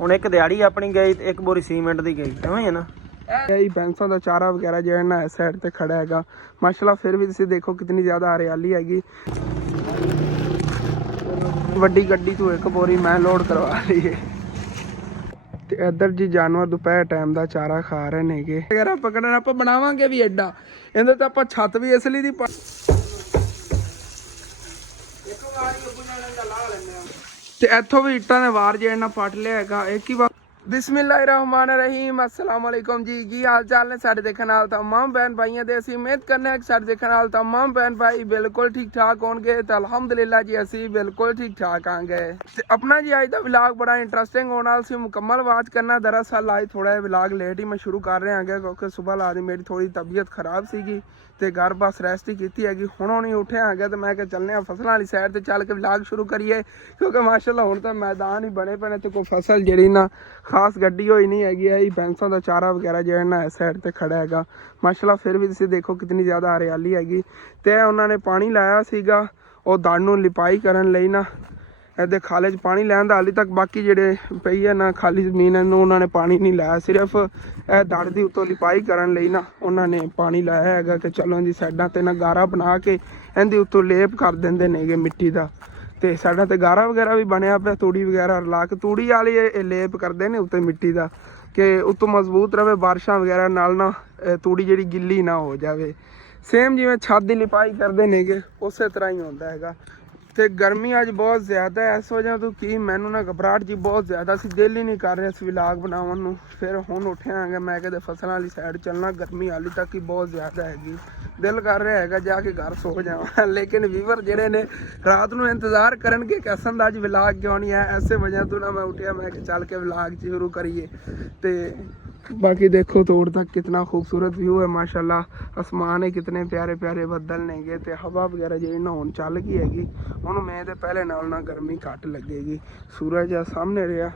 ਹੁਣ ਇੱਕ ਦਿਹਾੜੀ ਆਪਣੀ ਗਈ ਤੇ ਇੱਕ ਬੋਰੀ ਸੀਮੈਂਟ ਦੀ ਗਈ, ਐਵੇਂ ਹੀ ਹੈ ਨਾ। यही भैंसों का चारा वगैरह जो है ना इस साइड पे खड़ा हैगा माशाल्लाह। फिर भी तुसीं देखो कितनी ज़्यादा हरियाली हैगी। वड्डी गड्डी तो एक बोरी मैं लोड करवा ली है। ते इधर जी जानवर दोपहर टाइम का चारा खा रहे नेगे। अगर पकड़ना आप बनावांगे भी एडा इहदे ते आपां छत भी इसलिए दी ते इत्थों भी इट्टां दे वार जे ना पट लिया हैगा एक ही बार। बिस्मिल्लाहिर्रहमानिर्रहीम अस्सलाम वालेकुम जी। की हाल चाल ने साडे देखण वाले तमाम बहन भाइयों दे। असीं उम्मीद करने हैं कि साडे देखण वाले तमाम बहन भाई बिल्कुल ठीक ठाक होणगे ते अल्हम्दुलिल्लाह जी असीं बिल्कुल ठीक ठाक आंगे। ते अपना जी अज दा व्लॉग बड़ा इंटरस्टिंग होने वाला सी, मुकम्मल वाच करना। दरअसल अज थोड़ा व्लॉग लेट ही मैं शुरू कर रहा है क्योंकि सुबह ला दी मेरी थोड़ी तबीयत खराब सीगी ते घर बस रेस्ट ही की हैगी। हुण ही उठिया है तो मैं चलने फसलों वाली साइड ते चल के व्लॉग शुरू करिए क्योंकि माशाल्लाह हुण तो मैदान ही बने पे ने ते कोई फसल जिहड़ी ना खास गड्डी होई नहीं हैगी। यही भैंसों का चारा वगैरह जो है ना इस साइड ते खड़ा हैगा माशाल्लाह। फिर भी तुसीं देखो कितनी ज़्यादा हरियाली हैगी। ते उन्होंने पानी लाया सीगा ਉਹ ਦੜ ਨੂੰ ਲਿਪਾਈ ਕਰਨ ਲਈ ਨਾ ਇਹਦੇ ਖਾਲੇ 'ਚ ਪਾਣੀ ਲੈਣ ਦਾ ਹਾਲੇ ਤੱਕ ਬਾਕੀ ਜਿਹੜੇ ਪਈ ਹੈ ਨਾ ਖਾਲੀ ਜ਼ਮੀਨ ਇਹਨੂੰ ਉਹਨਾਂ ਨੇ ਪਾਣੀ ਨਹੀਂ ਲਾਇਆ। ਸਿਰਫ ਇਹ ਦੜ ਦੀ ਉੱਤੋਂ ਲਿਪਾਈ ਕਰਨ ਲਈ ਨਾ ਉਹਨਾਂ ਨੇ ਪਾਣੀ ਲਾਇਆ ਹੈਗਾ ਕਿ ਚਲੋ ਇਹਦੀ ਸਾਈਡਾਂ 'ਤੇ ਨਾ ਗਾਰਾ ਬਣਾ ਕੇ ਇਹਦੇ ਉੱਤੋਂ ਲੇਪ ਕਰ ਦਿੰਦੇ ਨੇਗੇ ਮਿੱਟੀ ਦਾ। ਤੇ ਸਾਡਾ ਤੇ ਗਾਰਾ ਵਗੈਰਾ ਵੀ ਬਣਿਆ ਪਿਆ, ਤੂੜੀ ਵਗੈਰਾ ਰਲਾ ਕੇ ਤੂੜੀ ਵਾਲੀ ਇਹ ਲੇਪ ਕਰਦੇ ਨੇ ਉੱਤੇ ਮਿੱਟੀ ਦਾ ਕਿ ਉੱਤੋਂ ਮਜ਼ਬੂਤ ਰਵੇ ਬਾਰਿਸ਼ਾਂ ਵਗੈਰਾ ਨਾਲ ਨਾ ਤੂੜੀ ਜਿਹੜੀ ਗਿੱਲੀ ਨਾ ਹੋ ਜਾਵੇ। ਸੇਮ ਜਿਵੇਂ ਛੱਤ ਦੀ ਲਿਪਾਈ ਕਰਦੇ ਨੇਗੇ ਉਸੇ ਤਰ੍ਹਾਂ ਹੀ ਹੁੰਦਾ ਹੈਗਾ। ਤੇ ਗਰਮੀ ਅੱਜ ਬਹੁਤ ਜ਼ਿਆਦਾ ਹੈ, ਇਸ ਵਜ੍ਹਾ ਤੋਂ ਕੀ ਮੈਨੂੰ ਨਾ ਘਬਰਾਹਟ ਜੀ ਬਹੁਤ ਜ਼ਿਆਦਾ ਸੀ, ਦਿਲ ਹੀ ਨਹੀਂ ਕਰ ਰਿਹਾ ਸੀ ਵਲੌਗ ਬਣਾਉਣ ਨੂੰ। ਫਿਰ ਹੁਣ ਉੱਠਿਆ ਹੈਗਾ ਮੈਂ ਕਿਤੇ ਫਸਲਾਂ ਵਾਲੀ ਸਾਈਡ ਚੱਲਣਾ, ਗਰਮੀ ਹਾਲੇ ਤੱਕ ਹੀ ਬਹੁਤ ਜ਼ਿਆਦਾ ਹੈਗੀ। ਦਿਲ ਕਰ ਰਿਹਾ ਹੈਗਾ ਜਾ ਕੇ ਘਰ ਸੋ ਜਾਵਾਂ, ਲੇਕਿਨ ਵੀਵਰ ਜਿਹੜੇ ਨੇ ਰਾਤ ਨੂੰ ਇੰਤਜ਼ਾਰ ਕਰਨਗੇ ਕਿ ਅਸਾਂ ਦਾ ਅੱਜ ਵਲੌਗ ਕਿਉਂ ਨਹੀਂ ਆਇਆ। ਐਸੇ ਵਜ੍ਹਾ ਤੋਂ ਨਾ ਮੈਂ ਉੱਠਿਆ, ਮੈਂ ਕਿ ਚੱਲ ਕੇ ਵਲੌਗ ਸ਼ੁਰੂ ਕਰੀਏ। ਤੇ बाकी देखो दूर तक कितना खूबसूरत व्यू है माशाल्लाह। आसमान है कितने प्यारे प्यारे बदल नेगे ते हवा वगैरह जी ना हुण चल गई हैगी। हुण मैं तो पहले नाल ना गर्मी घट लगेगी। सूरज आ सामने रहा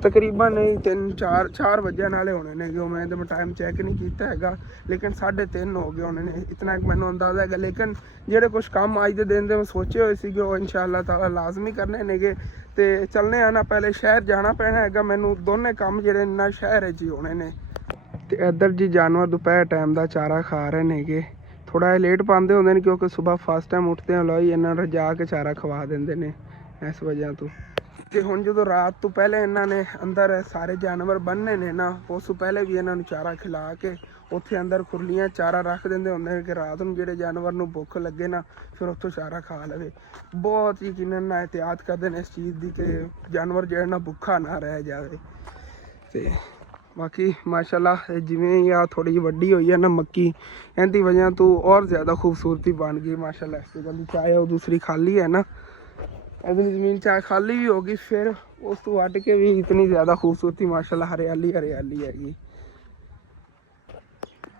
तकरीबन नहीं 3-4 बजन वाले होने ने। मैं तो टाइम चैक नहीं किया हैगा लेकिन 3:30 हो गए होने ने, इतना मैनू अंदाजा है। लेकिन जेडे कुछ काम अज के दिन मैं सोचे हुए सी वो इंशाअल्लाह ताला लाजमी करने नेगे। ਤੇ ਚੱਲਨੇ ਆ ਨਾ ਪਹਿਲੇ ਸ਼ਹਿਰ ਜਾਣਾ ਪੈਣਾ ਹੈਗਾ ਮੈਨੂੰ। ਦੋਨੇ ਕੰਮ ਜਿਹੜੇ ਨਾ ਸ਼ਹਿਰ 'ਚ ਹੀ ਹੋਣੇ ਨੇ। ਤੇ ਇੱਧਰ ਜੀ ਜਾਨਵਰ ਦੁਪਹਿਰ ਟਾਈਮ ਦਾ ਚਾਰਾ ਖਾ ਰਹੇ ਨੇਗੇ। ਥੋੜਾ ਜਿਹਾ ਲੇਟ ਪਾਉਂਦੇ ਹੁੰਦੇ ਨੇ ਕਿਉਂਕਿ ਸਵੇਰ ਫਸਟ ਟਾਈਮ ਉੱਠਦੇ ਆ ਲੋਈ ਇਹਨਾਂ ਨੂੰ ਰਜਾ ਕੇ ਚਾਰਾ ਖਵਾ ਦਿੰਦੇ ਨੇ ਇਸ ਵਜ੍ਹਾ ਤੋਂ। ਤੇ ਹੁਣ ਜਦੋਂ ਰਾਤ ਤੋਂ ਪਹਿਲੇ ਇਹਨਾਂ ਨੇ ਅੰਦਰ ਸਾਰੇ ਜਾਨਵਰ ਬੰਨ੍ਹਨੇ ਨੇ ਨਾ, ਉਸ ਤੋਂ ਪਹਿਲੇ ਵੀ ਇਹਨਾਂ ਨੂੰ ਚਾਰਾ ਖਿਲਾ ਕੇ ਉੱਥੇ ਅੰਦਰ ਖੁਰਲੀਆਂ ਚਾਰਾ ਰੱਖ ਦਿੰਦੇ ਹੁੰਦੇ ਨੇ ਕਿ ਰਾਤ ਨੂੰ ਜਿਹੜੇ ਜਾਨਵਰ ਨੂੰ ਭੁੱਖ ਲੱਗੇ ਨਾ ਫਿਰ ਉੱਥੋਂ ਚਾਰਾ ਖਾ ਲਵੇ। ਬਹੁਤ ਯਕੀਨਨ ਨਾਲ ਇਹਤਿਆਤ ਕਰਦੇ ਨੇ ਇਸ ਚੀਜ਼ ਦੀ ਕਿ ਜਾਨਵਰ ਜਿਹੜਾ ਨਾ ਭੁੱਖਾ ਨਾ ਰਹਿ ਜਾਵੇ। ਤੇ ਬਾਕੀ ਮਾਸ਼ਾਅੱਲਾ ਜਿਵੇਂ ਹੀ ਆ ਥੋੜੀ ਜਿਹੀ ਵੱਡੀ ਹੋਈ ਹੈ ਨਾ ਮੱਕੀ, ਇਹਦੀ ਵਜ੍ਹਾ ਤੋਂ और ज़्यादा खूबसूरती बन गई माशाल्लाह। इस जगह चाहे वो दूसरी खाली है ना, इतनी ज़मीन चाहे खाली भी होगी फिर उस तो हट के भी इतनी ज़्यादा खूबसूरती माशाल्लाह हरियाली हरियाली हैगी।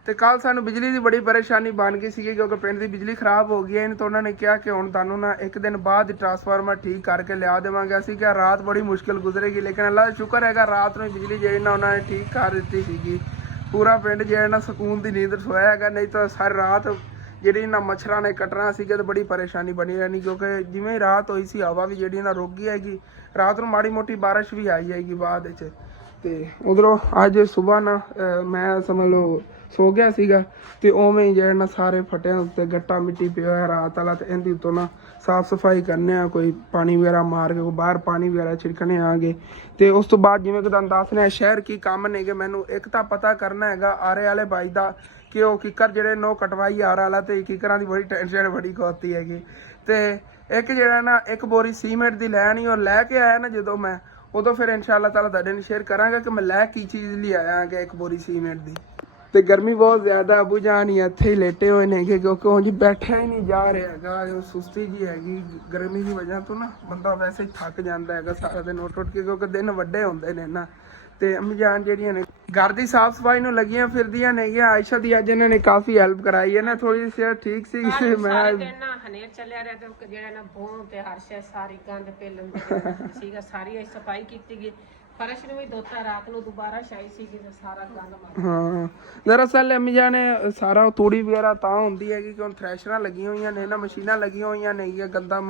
ਤੇ ਕੱਲ ਸਾਨੂੰ ਬਿਜਲੀ ਦੀ ਬੜੀ ਪਰੇਸ਼ਾਨੀ ਬਣ ਗਈ ਸੀ ਕਿਉਂਕਿ ਪਿੰਡ ਦੀ ਬਿਜਲੀ ਖਰਾਬ ਹੋ ਗਈ ਹੈ। ਤਾਂ ਉਹਨਾਂ ਨੇ ਕਿਹਾ ਕਿ ਹੁਣ ਤੁਹਾਨੂੰ ਨਾ ਇੱਕ ਦਿਨ ਬਾਅਦ ਟਰਾਂਸਫਾਰਮਰ ਠੀਕ ਕਰਕੇ ਲਿਆ ਦੇਵਾਂਗੇ। ਅਸੀਂ ਕਿਹਾ ਰਾਤ ਬੜੀ ਮੁਸ਼ਕਿਲ ਗੁਜ਼ਰੇਗੀ, ਲੇਕਿਨ ਅੱਲਾ ਦਾ ਸ਼ੁਕਰ ਹੈਗਾ ਰਾਤ ਨੂੰ ਬਿਜਲੀ ਜਿਹੜੀ ਨਾ ਉਹਨਾਂ ਨੇ ਠੀਕ ਕਰ ਦਿੱਤੀ ਸੀਗੀ। ਪੂਰਾ ਪਿੰਡ ਜਿਹੜਾ ਨਾ ਸਕੂਨ ਦੀ ਨੀਂਦ ਸੋਇਆ ਹੈਗਾ, ਨਹੀਂ ਤਾਂ ਸਾਰੀ ਰਾਤ ਜਿਹੜੀ ਨਾ ਮੱਛਰਾਂ ਨੇ ਕੱਟਣਾ ਸੀਗਾ ਤੇ ਬੜੀ ਪਰੇਸ਼ਾਨੀ ਬਣੀ ਰਹਿਣੀ ਕਿਉਂਕਿ ਜਿਵੇਂ ਹੀ ਰਾਤ ਹੋਈ ਸੀ ਹਵਾ ਵੀ ਜਿਹੜੀ ਨਾ ਰੁਕ ਗਈ ਹੈਗੀ। ਰਾਤ ਨੂੰ ਮਾੜੀ ਮੋਟੀ ਬਾਰਿਸ਼ ਵੀ ਆਈ ਹੈਗੀ ਬਾਅਦ ਵਿੱਚ। ਤੇ ਉਧਰੋਂ ਅੱਜ ਸਵੇਰ ਨਾ ਮੈਂ ਸਮਝ ਲਓ ਸੋ ਗਿਆ ਸੀਗਾ ਤੇ ਉਵੇਂ ਹੀ ਜਿਹੜਾ ਨਾ ਸਾਰੇ ਫਟਿਆਂ ਉੱਤੇ ਗੱਟਾ ਮਿੱਟੀ ਪਿਆ ਹੋਇਆ ਰਾਤ ਵਾਲਾ। ਤੇ ਇਹਦੀ ਉੱਤੋਂ ਨਾ ਸਾਫ਼ ਸਫਾਈ ਕਰਨੇ ਆ, ਕੋਈ ਪਾਣੀ ਵਗੈਰਾ ਮਾਰ ਕੇ ਕੋਈ ਬਾਹਰ ਪਾਣੀ ਵਗੈਰਾ ਛਿੜਕਣੇ ਆਗੇ। ਤੇ ਉਸ ਤੋਂ ਬਾਅਦ ਜਿਵੇਂ ਕਿ ਤੁਹਾਨੂੰ ਦੱਸ ਰਿਹਾ ਸ਼ਹਿਰ ਕੀ ਕੰਮ ਨੇਗੇ, ਮੈਨੂੰ ਇੱਕ ਤਾਂ ਪਤਾ ਕਰਨਾ ਹੈਗਾ ਆਰੇ ਵਾਲੇ ਬਾਈ ਦਾ ਕਿ ਉਹ ਕਿੱਕਰ ਜਿਹੜੇ ਨੋ ਕਟਵਾਈ ਆਰ ਵਾਲਾ ਤੇ ਕਿੱਕਰਾਂ ਦੀ ਬੜੀ ਟੈਨਸ਼ਨ ਬੜੀ ਖੋਤੀ ਹੈਗੀ। ਤੇ ਇੱਕ ਜਿਹੜਾ ਨਾ ਇੱਕ ਬੋਰੀ ਸੀਮੈਂਟ ਦੀ ਲੈਣੀ ਔਰ ਲੈ ਕੇ ਆਇਆ ਨਾ ਜਦੋਂ ਮੈਂ ਉਦੋਂ ਫਿਰ ਇਨਸ਼ਾਅੱਲਾ ਤਾਲਾ ਤੁਹਾਡੇ ਨਾਲ ਸ਼ੇਅਰ ਕਰਾਂਗਾ ਕਿ ਮੈਂ ਲੈ ਕੀ ਚੀਜ਼ ਲਈ ਆਇਆ ਕਿ ਇੱਕ ਬੋਰੀ ਸੀਮੈਂਟ ਦੀ। ਤੇ ਗਰਮੀ ਬਹੁਤ ਜ਼ਿਆਦਾ, ਅਬੂ ਜਾਨ ਹੀ ਇੱਥੇ ਹੀ ਲੇਟੇ ਹੋਏ ਨੇਗੇ ਕਿਉਂਕਿ ਉਂਝ ਬੈਠਿਆ ਹੀ ਨਹੀਂ ਜਾ ਰਿਹਾ ਹੈਗਾ। ਸੁਸਤੀ ਜੀ ਹੈਗੀ ਗਰਮੀ ਦੀ ਵਜ੍ਹਾ ਤੋਂ ਨਾ, ਬੰਦਾ ਵੈਸੇ ਹੀ ਥੱਕ ਜਾਂਦਾ ਹੈਗਾ ਸਾਰਾ ਦਿਨ ਉੱਠ ਕੇ ਕਿਉਂਕਿ ਦਿਨ ਵੱਡੇ ਹੁੰਦੇ ਨੇ ਨਾ। ਤੇ ਅੰਮੀ ਜਾਨ ਜਿਹੜੀਆਂ ਨੇ घर की साफ सफाई ਨੂੰ ਲੱਗੀਆਂ ਫਿਰਦੀਆਂ ਨੇਗੀਆਂ। ਆਇਸ਼ਾ ਦੀ ਅੱਜ ਇਹਨਾਂ ਨੇ ਕਾਫੀ ਹੈਲਪ ਕਰਾਈ ਹੈ ਨਾ, ਥੋੜੀ ਜਿਹੀ ਸਿਹਤ ਠੀਕ ਸੀ। ਮੈਂ ਨਾ ਹਨੇਰ ਚੱਲਿਆ ਰਿਹਾ ਤੇ ਜਿਹੜਾ ਨਾ ਬੋਂ ਤੇ ਹਰ ਸ਼ੈ ਸਾਰੀ ਗੰਦ ਪੇਲਣ ਸੀਗਾ ਸਾਰੀ ਸਫਾਈ ਕੀਤੀ ਗਈ ਫਰਸ਼ ਨੂੰ ਵੀ ਧੋਤਾ ਰਾਤ ਨੂੰ ਦੁਬਾਰਾ ਛਾਈ ਸੀ ਕਿ ਸਾਰਾ ਗੰਦ ਮਾਰ ਹਾਂ ਦਰਅਸਲ ਅੰਮੀ ਜਾਨ ਨੇ ਸਾਰਾ ਤੂੜੀ ਵਗੈਰਾ ਤਾਂ ਹੁੰਦੀ ਹੈਗੀ ਕਿ ਹੁਣ ਥ੍ਰੈਸ਼ਰਾਂ ਲੱਗੀਆਂ ਹੋਈਆਂ ਨੇ ਨਾ ਮਸ਼ੀਨਾਂ ਲੱਗੀਆਂ ਹੋਈਆਂ ਨੇ ਗੰਦਾ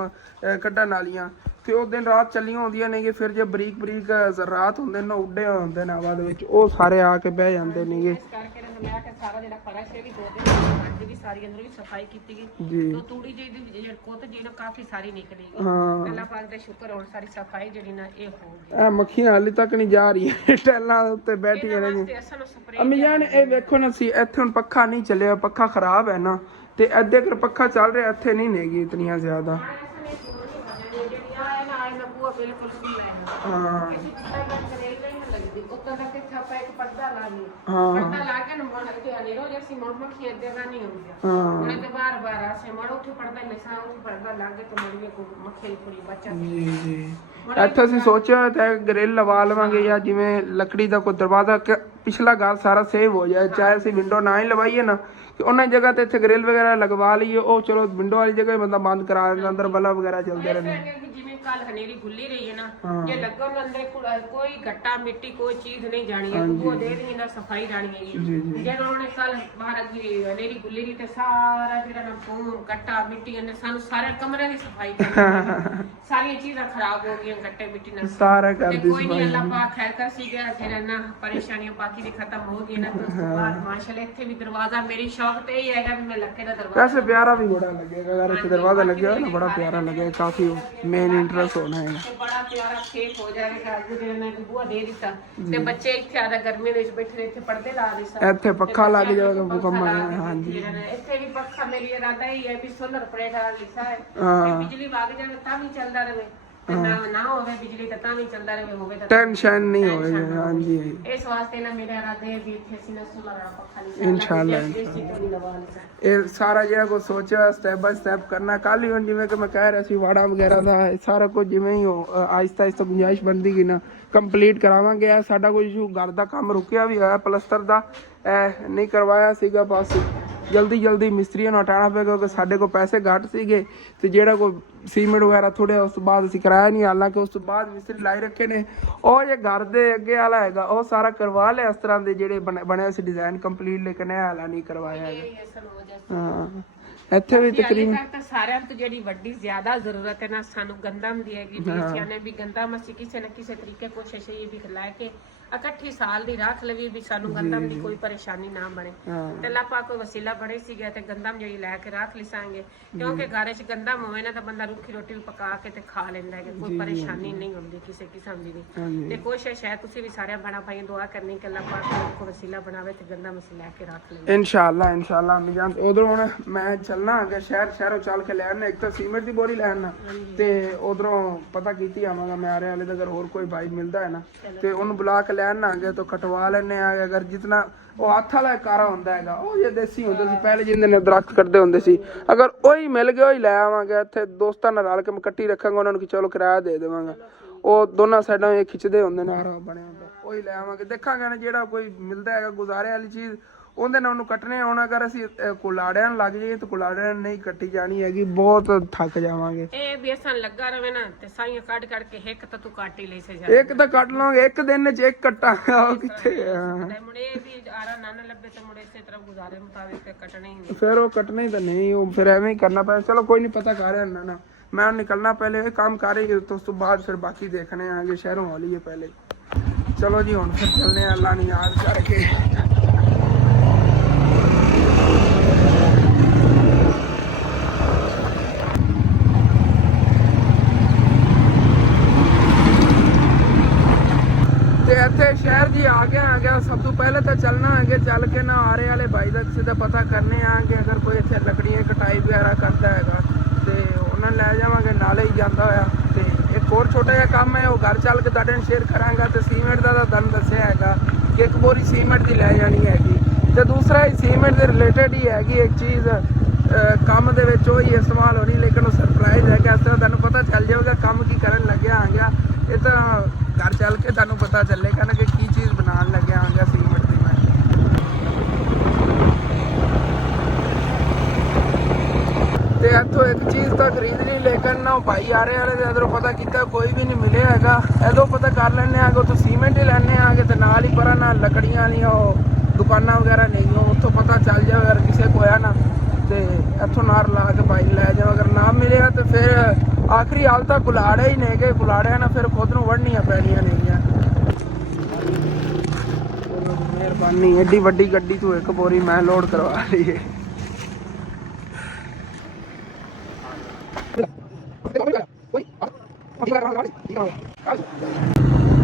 ਕੱਢਣ ਵਾਲੀਆਂ ਤੇ ਉਹ ਦਿਨ ਰਾਤ ਚੱਲੀਆਂ ਹੁੰਦੀਆਂ ਨੇ ਫਿਰ ਜੇ ਬਰੀਕ ਬਰੀਕ ਜ਼ਰਾਤ ਹੁੰਦੇ ਨੇ ਉੱਡੇ ਹੁੰਦੇ ਨੇ ਹਵਾ ਦੇ ਵਿੱਚ ਉਹ ਸਾਰੇ ਆ ਕੇ ਬਹਿ ਜਾਂਦੇ ਨੇਗੇ ਇਸ ਕਰਕੇ ਮੈਂ ਕਿ ਸਾਰਾ ਜਿਹੜਾ ਫਰਸ਼ ਹੈ ਵੀ 2 ਦਿਨ ਅੱਜ ਵੀ ਸਾਰੀ ਅੰਦਰ ਵੀ ਸਫਾਈ ਕੀਤੀ ਗਈ ਜੀ ਤੋ ਤੂੜੀ ਜਿਹੜੀ ਕੁੱਤ ਜੀ ਨਾ ਕਾਫੀ ਸਾਰੀ ਨਿਕਲੀ ਗਈ ਹਾਂ ਅੱਲਾਹ ਪਾਕ ਦਾ ਸ਼ੁਕਰ ਹੁਣ ਸਾਰੀ ਸਫਾਈ ਜਿਹੜੀ ਨਾ ਇਹ ਹੋ ਗਈ ਇਹ ਮੱਖੀਆਂ ਹਾਲੇ ਤੱਕ ਨਹੀਂ ਜਾ ਰਹੀਆਂ ਟੈਲਾਂ ਉੱਤੇ ਬੈਠੀਆਂ ਨੇ ਤੇ ਅਸਾਂ ਨੂੰ ਸਪਰੇ ਅੰਮੀ ਜਾਨ ਇਹ ਵੇਖੋ ਨਾ ਸੀ ਇੱਥੇ ਹੁਣ ਪੱਖਾ ਨਹੀਂ ਚੱਲਿਆ ਪੱਖਾ ਖਰਾਬ ਹੈ ਨਾ ਤੇ ਅੱਧੇ ਕਰ ਪੱਖਾ ਚੱਲ ਰਿਹਾ ਇੱਥੇ ਨਹੀਂ ਨੇਗੀ ਇਤਨੀਆਂ ਜ਼ਿਆਦਾ ਬਿਲਕੁਲ ਵੀ ਹਾਂ ਕਿਸੇ ਤਰ੍ਹਾਂ ਦਾ ਕਰੇਲ ਨਹੀਂ ਲੱਗਦੀ ਉੱਤੋਂ ਤੱਕ ਛਾਪਾ ਇੱਕ ਪਰਦਾ ਲਾ ਲਈ ਹਾਂ ਪਰਦਾ ਲਾ ਕੇ ਨਮੋਨ ਤੇ ਅਨੇਰੋ ਜੈਸੀ ਮੱਖੀ ਅੱਦੇ ਦਾ ਨਹੀਂ ਹੁੰਦੀ ਹਾਂ ਉਹਨੇ ਤੇ ਬਾਰ-ਬਾਰ ਆਸੇ ਮੜ ਉੱਥੇ ਪਰਦਾ ਲੈਸਾ ਉੱਥੇ ਪਰਦਾ ਲਾ ਕੇ ਤੇ ਮੁੜੀਏ ਕੋ ਮੱਖੀ ਕੁੜੀ ਬੱਚਾ ਜੀ ਜੀ ਇੱਥੇ ਅਸੀਂ ਸੋਚਿਆ ਤੇ ਗ੍ਰਿਲ ਲਵਾ ਲਵਾਂਗੇ ਜਾਂ ਜਿਵੇਂ ਲੱਕੜੀ ਦਾ ਕੋਈ ਦਰਵਾਜ਼ਾ ਪਿਛਲਾ ਘਰ ਸਾਰਾ ਸੇਵ ਹੋ ਜਾਏ ਚਾਹੇ ਅਸੀਂ ਵਿੰਡੋ ਨਾ ਹੀ ਲਵਾਈਏ ਨਾ ਕਿ ਉਹਨਾਂ ਜਗ੍ਹਾ ਤੇ ਇੱਥੇ ਗ੍ਰਿਲ ਵਗੈਰਾ ਲਗਵਾ ਲਈਏ ਉਹ ਚਲੋ ਵਿੰਡੋ ਵਾਲੀ ਜਗ੍ਹਾ ਬੰਦਾ ਬੰਦ ਕਰਾ ਦਿੰਦਾ ਅੰਦਰ ਬਲਬ ਵਗੈਰਾ ਚੱਲਦੇ ਰਹਿੰਦੇ ਜਿਵੇਂ ਕੱਲ ਹਨੇਰੀ ਖੁੱਲੀ ਰਹੀ ਹੈ ਨਾ ਜੇ ਲੱਗਣ ਅੰਦਰ ਕੋਈ ਗੱਟਾ ਮਿੱਟੀ ਕੋਈ ਚੀਜ਼ ਨਹੀਂ ਜਾਣੀ ਹੈ ਉਹ ਦੇ ਰਹੀ ਨਾ ਸਫਾਈ ਜਾਣੀ ਹੈ ਜੇ ਉਹਨੇ ਕੱਲ ਬਾਹਰ ਅੱਗੇ ਹਨੇਰੀ ਖੁੱਲੀ ਰਹੀ ਤੇ ਸਾਰਾ ਜਿਹੜਾ ਨਾ ਫੋਮ ਗੱਟਾ ਮਿੱਟੀ ਅੰਦਰ ਸਾਨੂੰ ਸਾਰੇ ਕਮਰੇ ਦੀ ਸਫਾਈ ਕਰਨੀ ਸਾਰੀਆਂ ਚੀਜ਼ਾਂ ਖਰਾਬ ਹੋ ਗਈਆਂ ਗੱਟੇ ਮਿੱਟੀ ਨਾਲ ਸਾਰਾ ਕਰ ਦੀ ਕੋਈ ਨਹੀਂ ਅੱਲਾਹ ਪਾਕ ਖੈਰ ਕਰ ਸੀ ਗਿਆ ਜਿਹੜਾ ਨਾ ਪਰੇਸ਼ਾਨੀਆਂ ਬਾਕੀ ਦੀ ਖਤਮ ਹੋ ਗਈ ਨਾ ਤੇ ਉਸ ਤੋਂ ਬਾਅਦ ਮਾਸ਼ਾਅੱਲਾ ਇੱਥੇ ਵੀ ਦਰਵਾਜ਼ਾ ਮੇਰੀ ਸ਼ੌਕ ਤੇ ਹੀ ਹੈਗਾ ਵੀ ਮੈਂ ਲੱਕੇ ਦਾ ਦਰਵਾਜ਼ਾ वैसे प्यारा भी बड़ा लगेगा अगर इससे दरवाजा लग गया ना बड़ा प्यारा लगेगा काफी मेन इंटरेस्ट होना है ਤੇ ਬੜਾ ਪਿਆਰਾ ਸ਼ੇਪ ਹੋ ਜਾਏਗਾ ਅੱਜ ਜਿਹੜੇ ਮੈਂ ਬੂਆ ਦੇ ਦਿੱਤਾ ਤੇ ਬੱਚੇ ਇੱਥੇ ਆਦਾ ਗਰਮੀ ਦੇ ਵਿੱਚ ਬੈਠੇ ਨੇ ਇੱਥੇ ਪਰਦੇ ਲਾ ਦੇ ਸਾ ਇੱਥੇ ਪੱਖਾ ਲੱਗ ਜਾਏਗਾ ਮੁਕੰਮਲ ਹੈ ਹਾਂਜੀ ਇੱਥੇ ਵੀ ਪੱਖਾ ਮੇਰੀ ਇਰਾਦਾ ਹੀ ਹੈ ਵੀ ਸੋਲਰ ਪਲੇਟ ਵਾਲਾ ਲਿਖਾ ਹੈ ਹਾਂ ਤੇ ਬਿਜਲੀ ਵਗ ਜਾਵੇ ਤਾਂ ਵੀ ਚੱਲਦਾ ਰਹੇ ਤੇ ਨਾ ਹੋਵੇ ਬਿਜਲੀ ਤਾਂ ਵੀ ਚੱਲਦਾ ਰਹੇ ਹੋਵੇ ਤਾਂ टेंशन नहीं होएगा हाँ जी ਇਸ ਵਾਸਤੇ ਨਾ ਮੇਰਾ ਇਰਾਦਾ ਹੈ ਵੀ ਇੱਥੇ ਅਸੀਂ ਨਾ ਸੋਲਰ ਵਾਲਾ ਪੱਖਾ ਲਿਖਾ इंशाल्लाह ਇਹ ਸਾਰਾ ਜਿਹੜਾ ਕੋ ਸੋਚਿਆ ਸਟੈਪ ਬਾਈ ਸਟੈਪ ਕਰਨਾ ਕੱਲ ਹੀ ਹੁਣ ਜਿਵੇਂ ਕਿ ਮੈਂ ਕਹਿ ਰਿਹਾ ਸੀ ਵਾੜਾ ਵਗੈਰਾ ਦਾ ਸਾਰਾ ਕੁਝ ਜਿਵੇਂ ਹੀ ਆਹਿਸਤਾ ਆਹਿਸਤਾ ਗੁੰਜਾਇਸ਼ ਬਣਦੀ ਗਈ ਨਾ ਕੰਪਲੀਟ ਕਰਾਵਾਂਗੇ ਆ ਸਾਡਾ ਕੋਈ ਇਸ਼ੂ ਘਰ ਦਾ ਕੰਮ ਰੁਕਿਆ ਵੀ ਹੋਇਆ ਪਲਸਤਰ ਦਾ ਨਹੀਂ ਕਰਵਾਇਆ ਸੀਗਾ ਬਸ ਜਲਦੀ ਮਿਸਤਰੀਆਂ ਨੂੰ ਹਟਾਉਣਾ ਪਿਆ ਕਿਉਂਕਿ ਸਾਡੇ ਕੋਲ ਪੈਸੇ ਘੱਟ ਸੀਗੇ ਤੇ ਜਿਹੜਾ ਕੋਈ ਸੀਮੈਂਟ ਵਗੈਰਾ ਥੋੜੇ ਉਸ ਤੋਂ ਬਾਅਦ ਅਸੀਂ ਕਰਾਇਆ ਨਹੀਂ ਹਾਲਾਂਕਿ ਉਸ ਤੋਂ ਬਾਅਦ ਮਿਸਤਰੀ ਲਾਈ ਰੱਖੇ ਨੇ ਉਹ ਜੇ ਘਰ ਦੇ ਅੱਗੇ ਵਾਲਾ ਹੈਗਾ ਉਹ ਸਾਰਾ ਕਰਵਾ ਲਿਆ ਇਸ ਤਰ੍ਹਾਂ ਦੇ ਜਿਹੜੇ ਬਣਿਆ ਸੀ ਡਿਜ਼ਾਈਨ ਕੰਪਲੀਟ ਲੇਕਿਨ ਇਹ ਹਾਲਾ ਨਹੀਂ ਕਰਵਾਇਆ ਹੈਗਾ ਹਾਂ ਇੱਥੇ ਵੀ ਤਕਰੀਬਨ ਤਾਂ ਸਾਰਿਆਂ ਤੋਂ ਜਿਹੜੀ ਵੱਡੀ ਜ਼ਿਆਦਾ ਜ਼ਰੂਰਤ ਹੈ ਨਾ ਸਾਨੂੰ ਗੰਦਮ ਦੀ ਹੈਗੀ ਬੀਸੀਆਂ ਨੇ ਵੀ ਗੰਦਮ ਅਸੀਂ ਕਿਸੇ ਨਾ ਕਿਸੇ ਤਰੀਕੇ ਕੋਸ਼ਿਸ਼ ਇਹ ਵੀ ਲੈ ਕੇ ਇਕੱਠੀ ਸਾਲ ਦੀ ਰੱਖ ਲਵੀ ਵੀ ਸਾਨੂੰ ਗੰਦਮ ਦੀ ਕੋਈ ਪਰੇਸ਼ਾਨੀ ਨਾ ਬਣੇ ਤੇ ਲਾਪਾ ਕੋਈ ਵਸੀਲਾ ਬਣੇ ਸੀਗਾ ਤੇ ਗੰਦਮ ਜਿਹੜੀ ਲੈ ਕੇ ਰੱਖ ਲਿਸਾਂਗੇ ਕਿਉਂਕਿ ਘਰ 'ਚ ਗੰਦਮ ਹੋਵੇ ਨਾ ਤਾਂ ਬੰਦਾ ਰੁੱਖੀ ਰੋਟੀ ਵੀ ਪਕਾ ਕੇ ਤੇ ਖਾ ਲੈਂਦਾ ਹੈ ਕੋਈ ਪਰੇਸ਼ਾਨੀ ਨਹੀਂ ਹੁੰਦੀ ਕਿਸੇ ਕਿਸਮ ਦੀ ਵੀ ਤੇ ਕੋਸ਼ਿਸ਼ ਹੈ ਤੁਸੀਂ ਵੀ ਸਾਰਿਆਂ ਬਣਾ ਪਾਈ ਦੁਆ ਕਰਨੀ ਕਿ ਅੱਲਾਹ ਪਾਕ ਕੋਈ ਵਸੀਲਾ ਬਣਾਵੇ ਤੇ ਗੰਦਮ ਅਸੀਂ ਲੈ ਕੇ ਰੱਖ ਲਈਏ ਇਨਸ਼ਾਅੱਲਾ ਅੰਮੀ ਜਾਨ ਉਧਰੋਂ ਹੁਣ ਮੈਂ ਚੱਲਣਾ ਅਗਰ ਸ਼ਹਿਰੋਂ ਚੱਲ ਕੇ ਲੈਣ ਇੱਕ ਤਾਂ ਸੀਮੈਂਟ ਦੀ ਬੋਰੀ ਲੈਣ ਤੇ ਉਧਰੋਂ ਪਤਾ ਕੀਤੀ ਆਵਾਂਗਾ ਮੈਂ ਆ ਰਿਹਾ ਹਲੇ ਤਾਂ ਅਗਰ ਹੋਰ ਕੋਈ ਭਾਈ ਮਿਲਦਾ ਹੈ ਨਾ ਤੇ ਉਹਨੂੰ ਬੁਲਾ ਕੇ ਲੈਣ ਆਗੇ ਤਾਂ ਕਟਵਾ ਲੈਣੇ ਆ ਅਗਰ ਜਿਤਨਾ ਉਹ ਹੱਥ ਵਾਲਾ ਕਾਰਾ ਹੁੰਦਾ ਹੈਗਾ ਉਹ ਜੇ ਦੇਸੀ ਹੁੰਦਾ ਸੀ ਪਹਿਲੇ ਜਿੰਦੇ ਨੇ ਦਰਖਤ ਕੱਢਦੇ ਹੁੰਦੇ ਸੀ ਅਗਰ ਉਹੀ ਮਿਲ ਗਿਆ ਉਹੀ ਲੈ ਆਵਾਂਗੇ ਇੱਥੇ ਦੋਸਤਾਂ ਨਾਲ ਰਲ ਕੇ ਮੈਂ ਕੱਟੀ ਰੱਖਾਂਗਾ ਉਹਨਾਂ ਨੂੰ ਕਿ ਚਲੋ ਕਿਰਾਇਆ ਦੇ ਦੇਵਾਂਗਾ ਉਹ ਦੋਨਾਂ ਸਾਈਡਾਂ ਇਹ ਖਿੱਚਦੇ ਹੁੰਦੇ ਨੇ ਆਰਾ ਬਣਿਆ ਹੁੰਦਾ ਉਹੀ ਲੈ ਆਵਾਂਗੇ ਦੇਖਾਂਗੇ ਨਾ ਜਿਹੜਾ ਕੋਈ ਮਿਲਦਾ ਹੈਗਾ ਗੁਜ਼ਾਰੇ ਵਾਲੀ ਚੀਜ਼ ਉਹਦੇ ਨਾਲ ਉਹਨੂੰ ਕੱਟਣੇ ਹੁਣ ਅਗਰ ਅਸੀਂ ਕੁਲਾੜਿਆਂ ਨੂੰ ਲੱਗ ਜਾਈਏ ਤਾਂ ਕੁਲਾੜਿਆਂ ਨਹੀਂ ਕੱਟੀ ਜਾਣੀ ਹੈਗੀ ਬਹੁਤ ਥੱਕ ਜਾਵਾਂਗੇ ਇਹ ਬੇਸਨ ਲੱਗਾ ਰਵੇ ਨਾ ਤੇ ਸਾਈਆਂ ਕੱਢ ਕੇ ਇੱਕ ਤਾਂ ਤੂੰ ਕੱਟ ਹੀ ਲੈ ਸੇ ਇੱਕ ਤਾਂ ਕੱਟ ਲਾਂਗੇ ਇੱਕ ਦਿਨ ਚ ਇੱਕ ਕੱਟਾ ਉਹ ਕਿੱਥੇ ਮੁੜੇ ਵੀ ਆਰਾ ਨਾ ਲੱਭੇ ਤਾਂ ਮੁੜੇ ਇਸੇ ਤਰ੍ਹਾਂ ਗੁਜ਼ਾਰੇ ਮੁਤਾਬਿਕ ਤੇ ਕੱਟਣੇ ਹੀ ਫਿਰ ਉਹ ਕੱਟਣੇ ਤਾਂ ਨਹੀਂ ਉਹ ਫਿਰ ਐਵੇਂ ਹੀ ਕਰਨਾ ਪੈਣਾ ਚਲੋ ਕੋਈ ਨਹੀਂ ਪਤਾ ਕਰ ਰਿਹਾ ਨਾ ਮੈਂ ਨਿਕਲਣਾ ਪਹਿਲੇ ਇਹ ਕੰਮ ਕਰ ਰਹੀ तो ਉਸ ਤੋਂ ਬਾਅਦ ਫਿਰ ਬਾਕੀ ਦੇਖਣੇ ਆਗੇ ਸ਼ਹਿਰੋਂ ਹੋ ਲਈਏ ਪਹਿਲੇ ਚਲੋ ਜੀ ਹੁਣ ਫਿਰ ਚੱਲਨੇ ਆ ਅੱਲਾ ਨੇ ਯਾਦ ਕਰਕੇ ਇੱਥੇ ਸ਼ਹਿਰ ਜੀ ਆ ਗਿਆ ਸਭ ਤੋਂ ਪਹਿਲੇ ਤਾਂ ਚੱਲਣਾ ਹੈਗੇ ਚੱਲ ਕੇ ਨਾ ਆਰੇ ਵਾਲੇ ਭਾਈ ਦਾ ਕਿਸੇ ਦਾ ਪਤਾ ਕਰਨੇ ਆਂਗੇ ਅਗਰ ਕੋਈ ਇੱਥੇ ਲੱਕੜੀਆਂ ਕਟਾਈ ਵਗੈਰਾ ਕਰਦਾ ਹੈਗਾ ਤੇ ਉਹਨਾਂ ਲੈ ਜਾਵਾਂਗੇ ਨਾਲੇ ਹੀ ਜਾਂਦਾ ਹੋਇਆ ਤੇ ਇੱਕ ਹੋਰ ਛੋਟਾ ਜਿਹਾ ਕੰਮ ਹੈ ਉਹ ਘਰ ਚੱਲ ਕੇ ਤੁਹਾਡੇ ਨਾਲ ਸ਼ੇਅਰ ਕਰਾਂਗਾ ਤੇ ਸੀਮੈਂਟ ਦਾ ਤਾਂ ਤੁਹਾਨੂੰ ਦੱਸਿਆ ਹੈਗਾ ਕਿ ਇੱਕ ਬੋਰੀ ਸੀਮੈਂਟ ਦੀ ਲੈ ਜਾਣੀ ਹੈਗੀ ਤੇ ਦੂਸਰਾ ਹੀ ਸੀਮੈਂਟ ਦੇ ਰਿਲੇਟਡ ਹੀ ਹੈਗੀ ਇੱਕ ਚੀਜ਼ ਕੰਮ ਦੇ ਵਿੱਚ ਉਹ ਹੀ ਇਸਤੇਮਾਲ ਹੋਣੀ ਲੇਕਿਨ ਉਹ ਸਰਪ੍ਰਾਈਜ਼ ਹੈ ਕਿ ਇਸ ਤਰ੍ਹਾਂ ਤੁਹਾਨੂੰ ਪਤਾ ਚੱਲ ਜਾਊਗਾ ਕੰਮ ਕੀ ਕਰਨ ਲੱਗਿਆ ਆਂਗਾ ਇਹ ਤਾਂ ਘਰ ਚੱਲ ਕੇ ਤੁਹਾਨੂੰ ਪਤਾ ਚੱਲੇਗਾ ਨਾ ਕਿ ਕੀ ਚੀਜ਼ ਬਣਾਉਣ ਲੱਗਿਆ ਆਂਗਾ ਸੀਮੈਂਟ ਦੀ ਮੈਂ ਤੇ ਇੱਥੋਂ ਇੱਕ ਚੀਜ਼ ਤਾਂ ਖਰੀਦਣੀ ਲੇਕਿਨ ਨਾ ਭਾਈ ਆ ਰਹੇ ਵਾਲੇ ਦੇ ਅੰਦਰੋਂ ਪਤਾ ਕੀਤਾ ਕੋਈ ਵੀ ਨਹੀਂ ਮਿਲਿਆ ਹੈਗਾ। ਇਦੋਂ ਪਤਾ ਕਰ ਲੈਣੇ ਆਗੇ ਉੱਥੋਂ ਸੀਮੈਂਟ ਹੀ ਲੈਣੇ ਆਗੇ ਤੇ ਨਾਲ ਹੀ ਪਰਾਂ ਨਾਲ ਲੱਕੜੀਆਂ ਵਾਲੀਆਂ ਉਹ ਦੁਕਾਨਾਂ ਵਗੈਰਾ ਨਹੀਂ ਉੱਥੋਂ ਪਤਾ ਚੱਲ ਜਾਵੇ ਅਗਰ ਕਿਸੇ ਕੋ ਹੋਇਆ ਨਾ ਤੇ ਇੱਥੋਂ ਨਾਰ ਲਾ ਕੇ ਭਾਈ ਲੈ ਜਾਓ। ਅਗਰ ਨਾ ਮਿਲਿਆ ਤੇ ਫਿਰ ਆਖਰੀ ਹਾਲ ਤਾਂ ਕੁਲਾੜੇ ਹੀ ਨੇਗੇ, ਕੁਲਾੜਿਆਂ ਨਾਲ ਫਿਰ ਖੁਦ ਨੂੰ ਵੜਨੀਆਂ ਪੈਣੀਆਂ ਨੇਗੀਆਂ। ਮਿਹਰਬਾਨੀ ਐਡੀ ਵੱਡੀ ਗੱਡੀ ਤੂੰ ਇੱਕ ਬੋਰੀ ਮੈਂ ਲੋਡ ਕਰਵਾ ਲਈ ਹੈ।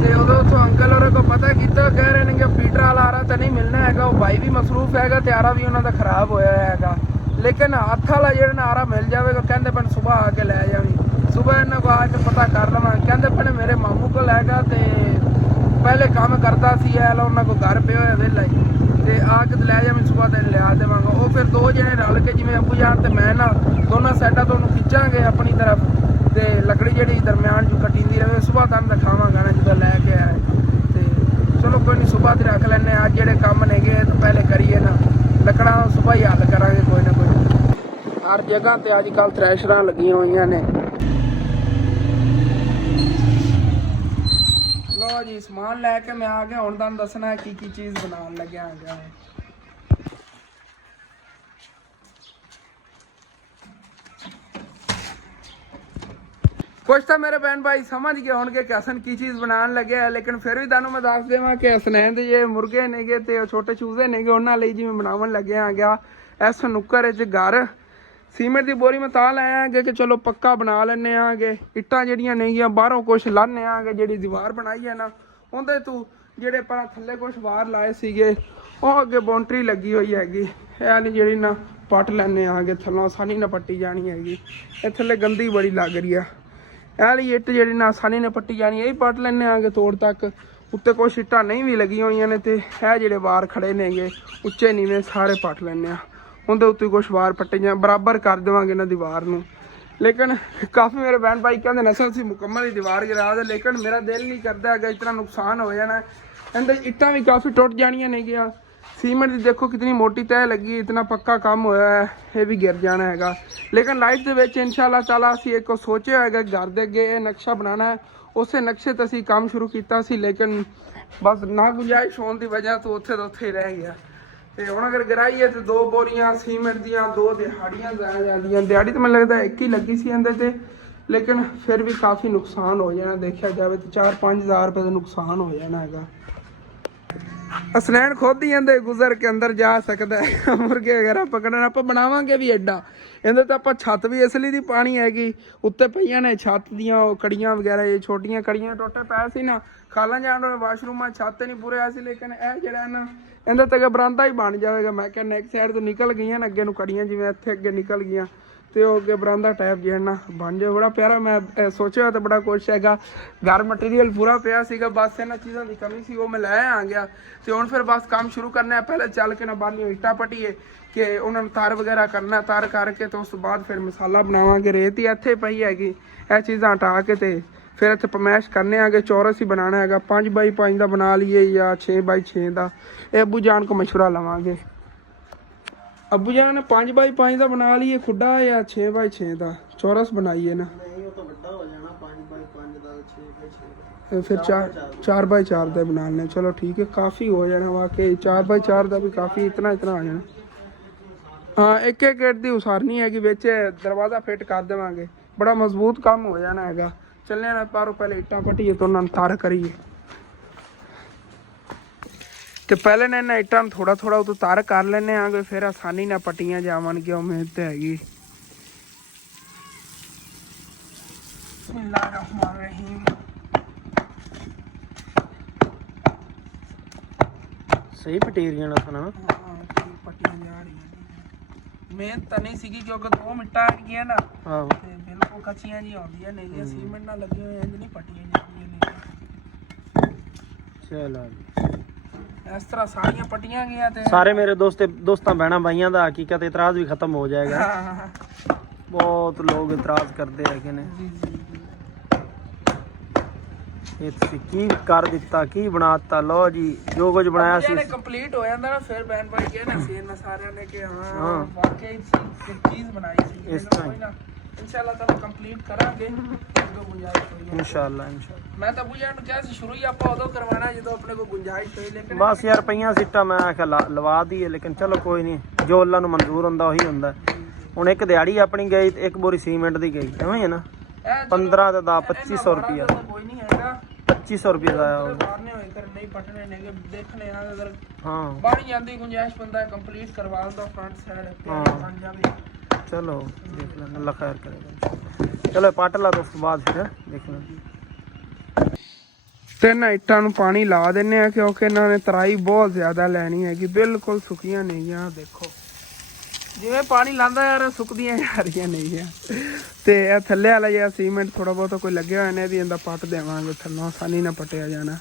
ਤੇ ਉਦੋਂ ਉੱਥੋਂ ਅੰਕਲ ਹੋਰਾਂ ਕੋ ਪਤਾ ਕੀਤਾ, ਕਹਿ ਰਹੇ ਨੇ ਕਿ ਫੀਡਰ ਵਾਲਾ ਆਰਾ ਤਾਂ ਨਹੀਂ ਮਿਲਣਾ ਹੈਗਾ, ਉਹ ਬਾਈ ਵੀ ਮਸਰੂਫ ਹੈਗਾ ਤੇ ਆਰਾ ਵੀ ਉਹਨਾਂ ਦਾ ਖਰਾਬ ਹੋਇਆ ਹੈਗਾ। ਲੇਕਿਨ ਹੱਥ ਵਾਲਾ ਜਿਹੜਾ ਨਾ ਆਰਾ ਮਿਲ ਜਾਵੇਗਾ ਕਹਿੰਦੇ ਪਨ ਸੁਬਾਹ ਆ ਕੇ ਲੈ ਜਾਵੀਂ। ਸੁਬਾਹ ਇਹਨਾਂ ਕੋ ਆ ਕੇ ਪਤਾ ਕਰ ਲਵਾਂ, ਕਹਿੰਦੇ ਪਨ ਮੇਰੇ ਮਾਮੂ ਕੋਲ ਹੈਗਾ ਤੇ ਪਹਿਲੇ ਕੰਮ ਕਰਦਾ ਸੀ ਐ ਉਹਨਾਂ ਕੋ ਘਰ ਪਿਆ ਹੋਇਆ ਵਿਹਲਾ ਹੀ ਤੇ ਆ ਕੇ ਲੈ ਜਾਵੀਂ ਸੁਬਾਹ ਤੇ ਲਿਆ ਦੇਵਾਂਗਾ। ਉਹ ਫਿਰ ਦੋ ਜਣੇ ਰਲ ਕੇ ਜਿਵੇਂ ਅੱਬੂ ਜਾਨ ਤੇ ਮੈਂ ਨਾ ਦੋਨਾਂ ਸਾਈਡਾਂ ਤੋਂ ਉਹਨੂੰ ਖਿੱਚਾਂਗੇ ਆਪਣੀ ਤਰਫ ਤੇ ਲੱਕੜੀ ਜਿਹੜੀ ਦਰਮਿਆਨ ਜੋ ਕਟੀਂਦੀ ਰਹੇ ਸੁਬਾਹ ਤੁਹਾਨੂੰ ਦਿਖਾਵਾਂਗਾ ਨਾ ਜਦੋਂ ਲੈ ਕੇ ਆਏ। ਤੇ ਚਲੋ ਕੋਈ ਨਹੀਂ ਸੁਬਾਹ ਤੇ ਰੱਖ ਲੈਣੇ ਅੱਜ ਜਿਹੜੇ ਕੰਮ ਨੇਗੇ ਤਾਂ ਪਹਿਲੇ ਕਰੀਏ ਨਾ, ਲੱਕੜਾਂ ਸੁਬਾਹ ਹੀ ਹੱਲ ਕਰਾਂਗੇ ਕੋਈ ਨਾ ਕੋਈ। ਹਰ ਜਗ੍ਹਾ ਤੇ ਅੱਜ ਕੱਲ੍ਹ ਥ੍ਰੈਸ਼ਰਾਂ ਲੱਗੀਆਂ ਹੋਈਆਂ ਨੇ। ਲੋ ਜੀ ਸਮਾਨ ਲੈ ਕੇ ਮੈਂ ਆ ਗਿਆ, ਹੁਣ ਤੁਹਾਨੂੰ ਦੱਸਣਾ ਕੀ ਕੀ ਚੀਜ਼ ਬਣਾਉਣ ਲੱਗਿਆ ਹੈਗਾ। ਕੁਛ ਤਾਂ ਮੇਰੇ ਭੈਣ ਭਾਈ ਸਮਝ ਗਏ ਹੋਣਗੇ ਕਿ ਅਸਨ ਕੀ ਚੀਜ਼ ਬਣਾਉਣ ਲੱਗਿਆ, ਲੇਕਿਨ ਫਿਰ ਵੀ ਤੁਹਾਨੂੰ ਮੈਂ ਦੱਸ ਦੇਵਾਂ ਕਿ ਅਸਨੈਨ ਦੇ ਜੇ ਮੁਰਗੇ ਨੇਗੇ ਤੇ ਛੋਟੇ ਚੂਜ਼ੇ ਨੇਗੇ ਉਹਨਾਂ ਲਈ ਜਿਵੇਂ ਬਣਾਉਣ ਲੱਗਿਆ ਗਿਆ। ਇਸ ਨੁੱਕਰ 'ਚ ਘਰ ਸੀਮੈਂਟ ਦੀ ਬੋਰੀ ਮੈਂ ਤਾਂ ਲਾਇਆ ਹੈਗੇ ਕਿ ਚਲੋ ਪੱਕਾ ਬਣਾ ਲੈਂਦੇ ਆਂਗੇ। ਇੱਟਾਂ ਜਿਹੜੀਆਂ ਨੇਗੀਆਂ ਬਾਹਰੋਂ ਕੁਛ ਲਾਉਂਦੇ ਆਂਗੇ, ਜਿਹੜੀ ਦੀਵਾਰ ਬਣਾਈ ਹੈ ਨਾ ਉਹਦੇ ਤੋਂ ਜਿਹੜੇ ਪਰ ਥੱਲੇ ਕੁਛ ਵਾਰ ਲਾਏ ਸੀਗੇ ਉਹ ਅੱਗੇ ਬਾਉਂਡਰੀ ਲੱਗੀ ਹੋਈ ਹੈਗੀ। ਇਹ ਵਾਲੀ ਜਿਹੜੀ ਨਾ ਪੱਟ ਲੈਂਦੇ ਆਂਗੇ, ਥੱਲੋਂ ਆਸਾਨੀ ਨਾਲ ਪੱਟੀ ਜਾਣੀ ਹੈਗੀ। ਇਹ ਥੱਲੇ ਗੰਦੀ ਬੜੀ ਲੱਗ ਰਹੀ ਆ। ਇਹ ਵਾਲੀ ਇੱਟ ਜਿਹੜੀ ਨਾ ਆਸਾਨੀ ਨਾਲ ਪੱਟੀ ਜਾਣੀ ਇਹ ਪੱਟ ਲੈਂਦੇ ਆਂਗੇ ਤੋੜ ਤੱਕ। ਉੱਤੇ ਕੁਛ ਇੱਟਾਂ ਨਹੀਂ ਵੀ ਲੱਗੀਆਂ ਹੋਈਆਂ ਨੇ ਤੇ ਇਹ ਜਿਹੜੇ ਵਾਰ ਖੜੇ ਨੇਗੇ ਉੱਚੇ ਨੀਵੇਂ ਸਾਰੇ ਪੱਟ ਲੈਂਦੇ ਆ। ਉਹਦੇ ਉੱਤੇ ਕੁਛ ਵਾਰ ਪੱਟੇ ਜਾਂ ਬਰਾਬਰ ਕਰ ਦੇਵਾਂਗੇ ਨਾ ਦੀਵਾਰ ਨੂੰ। ਲੇਕਿਨ ਕਾਫੀ ਮੇਰੇ ਭੈਣ ਭਾਈ ਕਹਿੰਦੇ ਨਸਲ ਸੀ ਮੁਕੰਮਲ ਹੀ ਦੀਵਾਰ ਗਿਰਾ ਦੇ, ਲੇਕਿਨ ਮੇਰਾ ਦਿਲ ਨਹੀਂ ਕਰਦਾ ਹੈਗਾ, ਇਤਨਾ ਨੁਕਸਾਨ ਹੋ ਜਾਣਾ। ਇਹਦੇ ਇੱਟਾਂ ਵੀ ਕਾਫੀ ਟੁੱਟ ਜਾਣੀਆਂ ਨੇਗੀਆਂ। ਸੀਮੈਂਟ ਦੀ ਦੇਖੋ ਕਿਤਨੀ ਮੋਟੀ ਤਹਿ ਲੱਗੀ, ਇਤਨਾ ਪੱਕਾ ਕੰਮ ਹੋਇਆ ਹੈ, ਇਹ ਵੀ ਗਿਰ ਜਾਣਾ ਹੈਗਾ। ਲੇਕਿਨ ਲਾਈਫ ਦੇ ਵਿੱਚ ਇਨਸ਼ਾਅੱਲਾ ਤਾਲਾ ਅਸੀਂ ਇੱਕ ਸੋਚਿਆ ਹੈਗਾ ਘਰ ਦੇ ਅੱਗੇ ਇਹ ਨਕਸ਼ਾ ਬਣਾਉਣਾ ਹੈ, ਉਸੇ ਨਕਸ਼ੇ 'ਤੇ ਅਸੀਂ ਕੰਮ ਸ਼ੁਰੂ ਕੀਤਾ ਸੀ। ਲੇਕਿਨ ਬਸ ਨਾ ਗੁੰਜਾਇਸ਼ ਹੋਣ ਦੀ ਵਜ੍ਹਾ ਤੋਂ ਉੱਥੇ ਦਾ ਉੱਥੇ ਹੀ ਰਹਿ ਗਿਆ। ਤੇ ਹੁਣ ਅਗਰ ਗਿਰਾਈਏ ਤੇ 2 ਬੋਰੀਆਂ ਸੀਮੈਂਟ ਦੀਆਂ 2 ਦਿਹਾੜੀਆਂ ਜਾਇਆ ਜਾਂਦੀਆਂ। ਦਿਹਾੜੀ ਤਾਂ ਮੈਨੂੰ ਲੱਗਦਾ ਇੱਕ ਹੀ ਲੱਗੀ ਸੀ ਇਹਦੇ ਤੇ, ਲੇਕਿਨ ਫਿਰ ਵੀ ਕਾਫੀ ਨੁਕਸਾਨ ਹੋ ਜਾਣਾ। ਦੇਖਿਆ ਜਾਵੇ ਤਾਂ 4-5 ਹਜ਼ਾਰ ਰੁਪਏ ਦਾ ਨੁਕਸਾਨ ਹੋ ਜਾਣਾ ਹੈਗਾ। ਅਸਨੈਨ ਖੁਦ ਹੀ ਇਹਦੇ ਗੁਜ਼ਰ ਕੇ ਅੰਦਰ ਜਾ ਸਕਦਾ ਹੈ ਮੁਰਗੇ ਵਗੈਰਾ ਪਕੜਨ। ਆਪਾਂ ਬਣਾਵਾਂਗੇ ਵੀ ਐਡਾ ਇਹਦੇ ਤਾਂ ਆਪਾਂ ਛੱਤ ਵੀ ਇਸ ਲਈ ਦੀ ਪਾਣੀ ਹੈਗੀ, ਉੱਤੇ ਪਈਆਂ ਨੇ ਛੱਤ ਦੀਆਂ ਉਹ ਕੜੀਆਂ ਵਗੈਰਾ, ਇਹ ਛੋਟੀਆਂ ਕੜੀਆਂ ਟੁੱਟੇ ਪਏ ਸੀ ਨਾ, ਖਾਲਾਂ ਜਾਣ ਵਾਸ਼ਰੂਮਾਂ ਛੱਤ ਨਹੀਂ ਪੂਰੇ ਆਏ ਸੀ। ਲੇਕਿਨ ਇਹ ਜਿਹੜਾ ਨਾ ਇਹਦੇ ਤੇ ਬਰਾਂਡਾ ਹੀ ਬਣ ਜਾਵੇਗਾ। ਮੈਂ ਕਹਿੰਦਾ ਇੱਕ ਸਾਈਡ ਤੋਂ ਨਿਕਲ ਗਈਆਂ ਨਾ ਅੱਗੇ ਨੂੰ ਕੜੀਆਂ, ਜਿਵੇਂ ਇੱਥੇ ਅੱਗੇ ਨਿਕਲ ਗਈਆਂ ਤੇ ਉਹ ਅੱਗੇ ਬਰਾਂਡਾ ਟਾਈਪ ਜਿਹੜਾ ਨਾ ਬਣ ਜਾਵੇ। ਬੜਾ ਪਿਆਰਾ ਮੈਂ ਸੋਚਿਆ ਤੇ ਬੜਾ ਕੁਛ ਹੈਗਾ। ਘਰ ਮਟੀਰੀਅਲ ਪੂਰਾ ਪਿਆ ਸੀਗਾ, ਬਸ ਇਹਨਾਂ ਚੀਜ਼ਾਂ ਦੀ ਕਮੀ ਸੀ, ਉਹ ਮੈਂ ਲੈ ਆ ਗਿਆ। ਤੇ ਹੁਣ ਫਿਰ ਬਸ ਕੰਮ ਸ਼ੁਰੂ ਕਰਨਾ। ਪਹਿਲੇ ਚੱਲ ਕੇ ਨਾ ਬਾਹਰੋਂ ਇੱਟਾਂ ਪੱਟੀਏ ਕਿ ਉਹਨਾਂ ਨੂੰ ਤਾਰ ਵਗੈਰਾ ਕਰਨਾ, ਤਾਰ ਕਰਕੇ ਤੇ ਉਸ ਤੋਂ ਬਾਅਦ ਫਿਰ ਮਸਾਲਾ ਬਣਾਵਾਂਗੇ। ਰੇਤ ਹੀ ਇੱਥੇ ਪਈ ਹੈਗੀ, ਇਹ ਚੀਜ਼ਾਂ ਹਟਾ ਕੇ ਤੇ ਫਿਰ ਇੱਥੇ ਪਮੈਸ਼ ਕਰਨੇ ਆਗੇ। ਚੌਰਸ ਹੀ ਬਣਾਉਣਾ ਹੈਗਾ, 5x5 ਦਾ ਬਣਾ ਲਈਏ ਜਾਂ 6x6 ਦਾ। ਇਹ ਅੱਬੂ ਜਾਨ ਕੋ ਮਸ਼ਵਰਾ ਲਵਾਂਗੇ। ਅੱਬੂ ਜਾਨ ਨੇ 5x5 ਦਾ ਬਣਾ ਲਈਏ ਖੁੱਡਾ ਜਾਂ 6x6 ਦਾ ਚੌਰਸ ਬਣਾਈਏ ਨਾ। ਨਹੀਂ ਉਹ ਤਾਂ ਵੱਡਾ ਹੋ ਜਾਣਾ 5x5 ਦਾ 6x6 ਫਿਰ 4x4 ਦਾ ਬਣਾ ਲੈਣੇ। ਚਲੋ ਠੀਕ ਹੈ, ਕਾਫੀ ਹੋ ਜਾਣਾ ਵਾਕਈ। 4x4 ਦਾ ਵੀ ਕਾਫੀ ਇਤਨਾ ਹੋ ਜਾਣਾ। ਹਾਂ ਇੱਕ ਇੱਟ ਦੀ ਉਸਾਰਨੀ ਹੈਗੀ, ਵਿੱਚ ਦਰਵਾਜ਼ਾ ਫਿੱਟ ਕਰ ਦੇਵਾਂਗੇ, ਬੜਾ ਮਜ਼ਬੂਤ ਕੰਮ ਹੋ ਜਾਣਾ ਹੈਗਾ। ਚੱਲੇ ਨਾ ਪਾਰੋ ਪਹਿਲੇ ਇੱਟਾਂ ਪੱਟੀਏ ਤੇ ਉਹਨਾਂ ਨੂੰ ਤਾਰ ਕਰੀਏ। ਤੇ ਪਹਿਲੇ ਨੇ ਇਹਨਾਂ ਇੱਟਾਂ ਨੂੰ ਥੋੜਾ ਥੋੜਾ ਉਤੋਂ ਤਾਰ ਕਰ ਲੈਣੇ ਆਂਗੇ, ਫਿਰ ਆਸਾਨੀ ਨਾਲ ਪੱਟੀਆਂ ਜਾਵਣਗੀਆਂ। ਉਮੀਦ ਤੇ ਹੈਗੀ। ਬਿਸਮਿਲ੍ਲਾਹਿਰਰਹਿਮਾਨਿਰਰਹੀਮ। ਸਹੀ ਪਟੀਰੀਆਂ ਨਾਲ ਸੁਣਾ ਪੱਟੀਆਂ ਜਾ ਰਹੀਆਂ। ਮਿਹਨਤ ਤਾਂ ਨਹੀਂ ਸੀਗੀ ਕਿਉਂਕਿ 2 ਮਿੰਟਾਂ ਆ ਗਈਆਂ ਨਾ ਤੇ ਬਿਲਕੁਲ ਕੱਚੀਆਂ ਜੀ ਆਉਂਦੀਆਂ ਨੇ। ਸੀਮੈਂਟ ਨਾਲ ਲੱਗੇ ਹੋਏ ਇੰਜ ਨਹੀਂ ਪੱਟੀਆਂ ਜਾਂਦੀਆਂ ਨੇ। ਚਲੋ ਇਸ ਤਰ੍ਹਾਂ ਸਾਰੀਆਂ ਪੱਟੀਆਂ ਗਈਆਂ ਤੇ ਸਾਰੇ ਮੇਰੇ ਦੋਸਤਾਂ ਭੈਣਾਂ ਭਾਈਆਂ ਦਾ ਹਕੀਕਤ ਇਤਰਾਜ਼ ਵੀ ਖਤਮ ਹੋ ਜਾਏਗਾ। ਬਹੁਤ ਲੋਕ ਇਤਰਾਜ਼ ਕਰਦੇ ਹੈਗੇ ਨੇ ਇਹ ਤੁਸੀਂ ਕੀ ਕਰ ਦਿੱਤਾ, ਕੀ ਬਣਾਤਾ। ਲੋ ਜੀ ਜੋ ਕੁਝ ਬਣਾਇਆ ਸੀ ਕੰਪਲੀਟ ਹੋ ਜਾਂਦਾ ਨਾ, ਫਿਰ ਬੈਨ ਭਾਈ ਕਹਿੰਦੇ ਸੀ ਇਹਨਾਂ ਸਾਰਿਆਂ ਨੇ ਕਿ ਹਾਂ ਵਾਕਈ ਚੀਜ਼ ਬਣਾਈ ਸੀ। ਇਸ ਤਰ੍ਹਾਂ ਇਨਸ਼ਾਅੱਲਾ ਤਾਲਾ ਕੰਪਲੀਟ ਕਰਾਂਗੇ ਜਦੋਂ ਗੁੰਜਾਇਸ਼ ਹੋਈ। ਇਨਸ਼ਾਅੱਲਾ ਮੈਂ ਤਾਂ ਬੁਝਾਣ ਨੂੰ ਕਿਹਾ ਸੀ ਸ਼ੁਰੂ ਹੀ ਆਪਾਂ ਉਦੋਂ ਕਰਵਾਣਾ ਜਦੋਂ ਆਪਣੇ ਕੋਲ ਗੁੰਜਾਇਸ਼ ਹੋਈ, ਲੇਕਿਨ ਬਸ ਯਾਰ ਪਈਆਂ ਸੀਟਾਂ ਮੈਂ ਆਖਿਆ ਲਵਾ ਦਈਏ, ਲੇਕਿਨ ਚਲੋ ਕੋਈ ਨਹੀਂ, ਜੋ ਅੱਲਾ ਨੂੰ ਮਨਜ਼ੂਰ ਹੁੰਦਾ ਉਹੀ ਹੁੰਦਾ। ਹੁਣ ਇੱਕ ਦਿਹਾੜੀ ਆਪਣੀ ਗਈ ਤੇ ਇੱਕ ਬੋਰੀ ਸੀਮੈਂਟ ਦੀ ਗਈ, ਐਵੇਂ ਹੀ ਹੈ ਨਾ। 15 ਤੇ 10 2500 ਰੁਪਿਆ, ਕੋਈ ਨਹੀਂ ਹੈਗਾ 2500 ਰੁਪਏ ਦਾ ਆਇਆ ਹੋਊਗਾ। ਮਾਰਨੇ ਹੋਏ ਕਰ ਨਹੀਂ ਪਟਣੇ ਨੇਗੇ, ਦੇਖਣੇ ਆ ਅਗਰ ਹਾਂ ਬਣ ਜਾਂਦੀ ਗੁੰਜਾਇਸ਼ ਬੰਦਾ ਕੰਪਲੀਟ ਕਰਵਾ ਲਦਾ ਫਰੰਟ ਸਾਈਡ ਹਾਂ। ਬਣ ਜਾਵੇ। ਚਲੋ ਦੇਖ ਲੈਂਦੇ, ਅੱਲਾ ਖੈਰ ਕਰੇਗਾ ਇੰਸ਼ਾਅੱਲਾ। ਚਲੋ ਪੱਟ ਲਾ ਤੋਂ ਉਸ ਤੋਂ ਬਾਅਦ ਫਿਰ ਦੇਖ ਲੈਂਦੇ। ਤਿੰਨ ਇੱਟਾਂ ਨੂੰ ਪਾਣੀ ਲਾ ਦਿੰਨੇ ਆ ਕਿਉਂਕਿ ਇਹਨਾਂ ਨੇ ਤਰਾਈ ਬਹੁਤ ਜ਼ਿਆਦਾ ਲੈਣੀ ਹੈਗੀ, ਬਿਲਕੁਲ ਸੁੱਕੀਆਂ ਨਹੀਂ ਆ। ਦੇਖੋ ਜਿਵੇਂ ਪਾਣੀ ਲਾਂਦਾ ਯਾਰ ਸੁੱਕਦੀਆਂ ਜਾ ਰਹੀਆਂ ਨਹੀਂ ਆ। ਤੇ ਇਹ ਥੱਲੇ ਵਾਲਾ ਜਿਹਾ ਸੀਮੈਂਟ ਥੋੜਾ ਬਹੁਤਾ ਕੋਈ ਲੱਗਿਆ ਹੋਇਆ ਨੇ, ਇਹਦੀ ਇਹਦਾ ਪੱਟ ਦੇਵਾਂਗੇ, ਥੱਲੋਂ ਆਸਾਨੀ ਨਾਲ ਪੱਟਿਆ ਜਾਣਾ।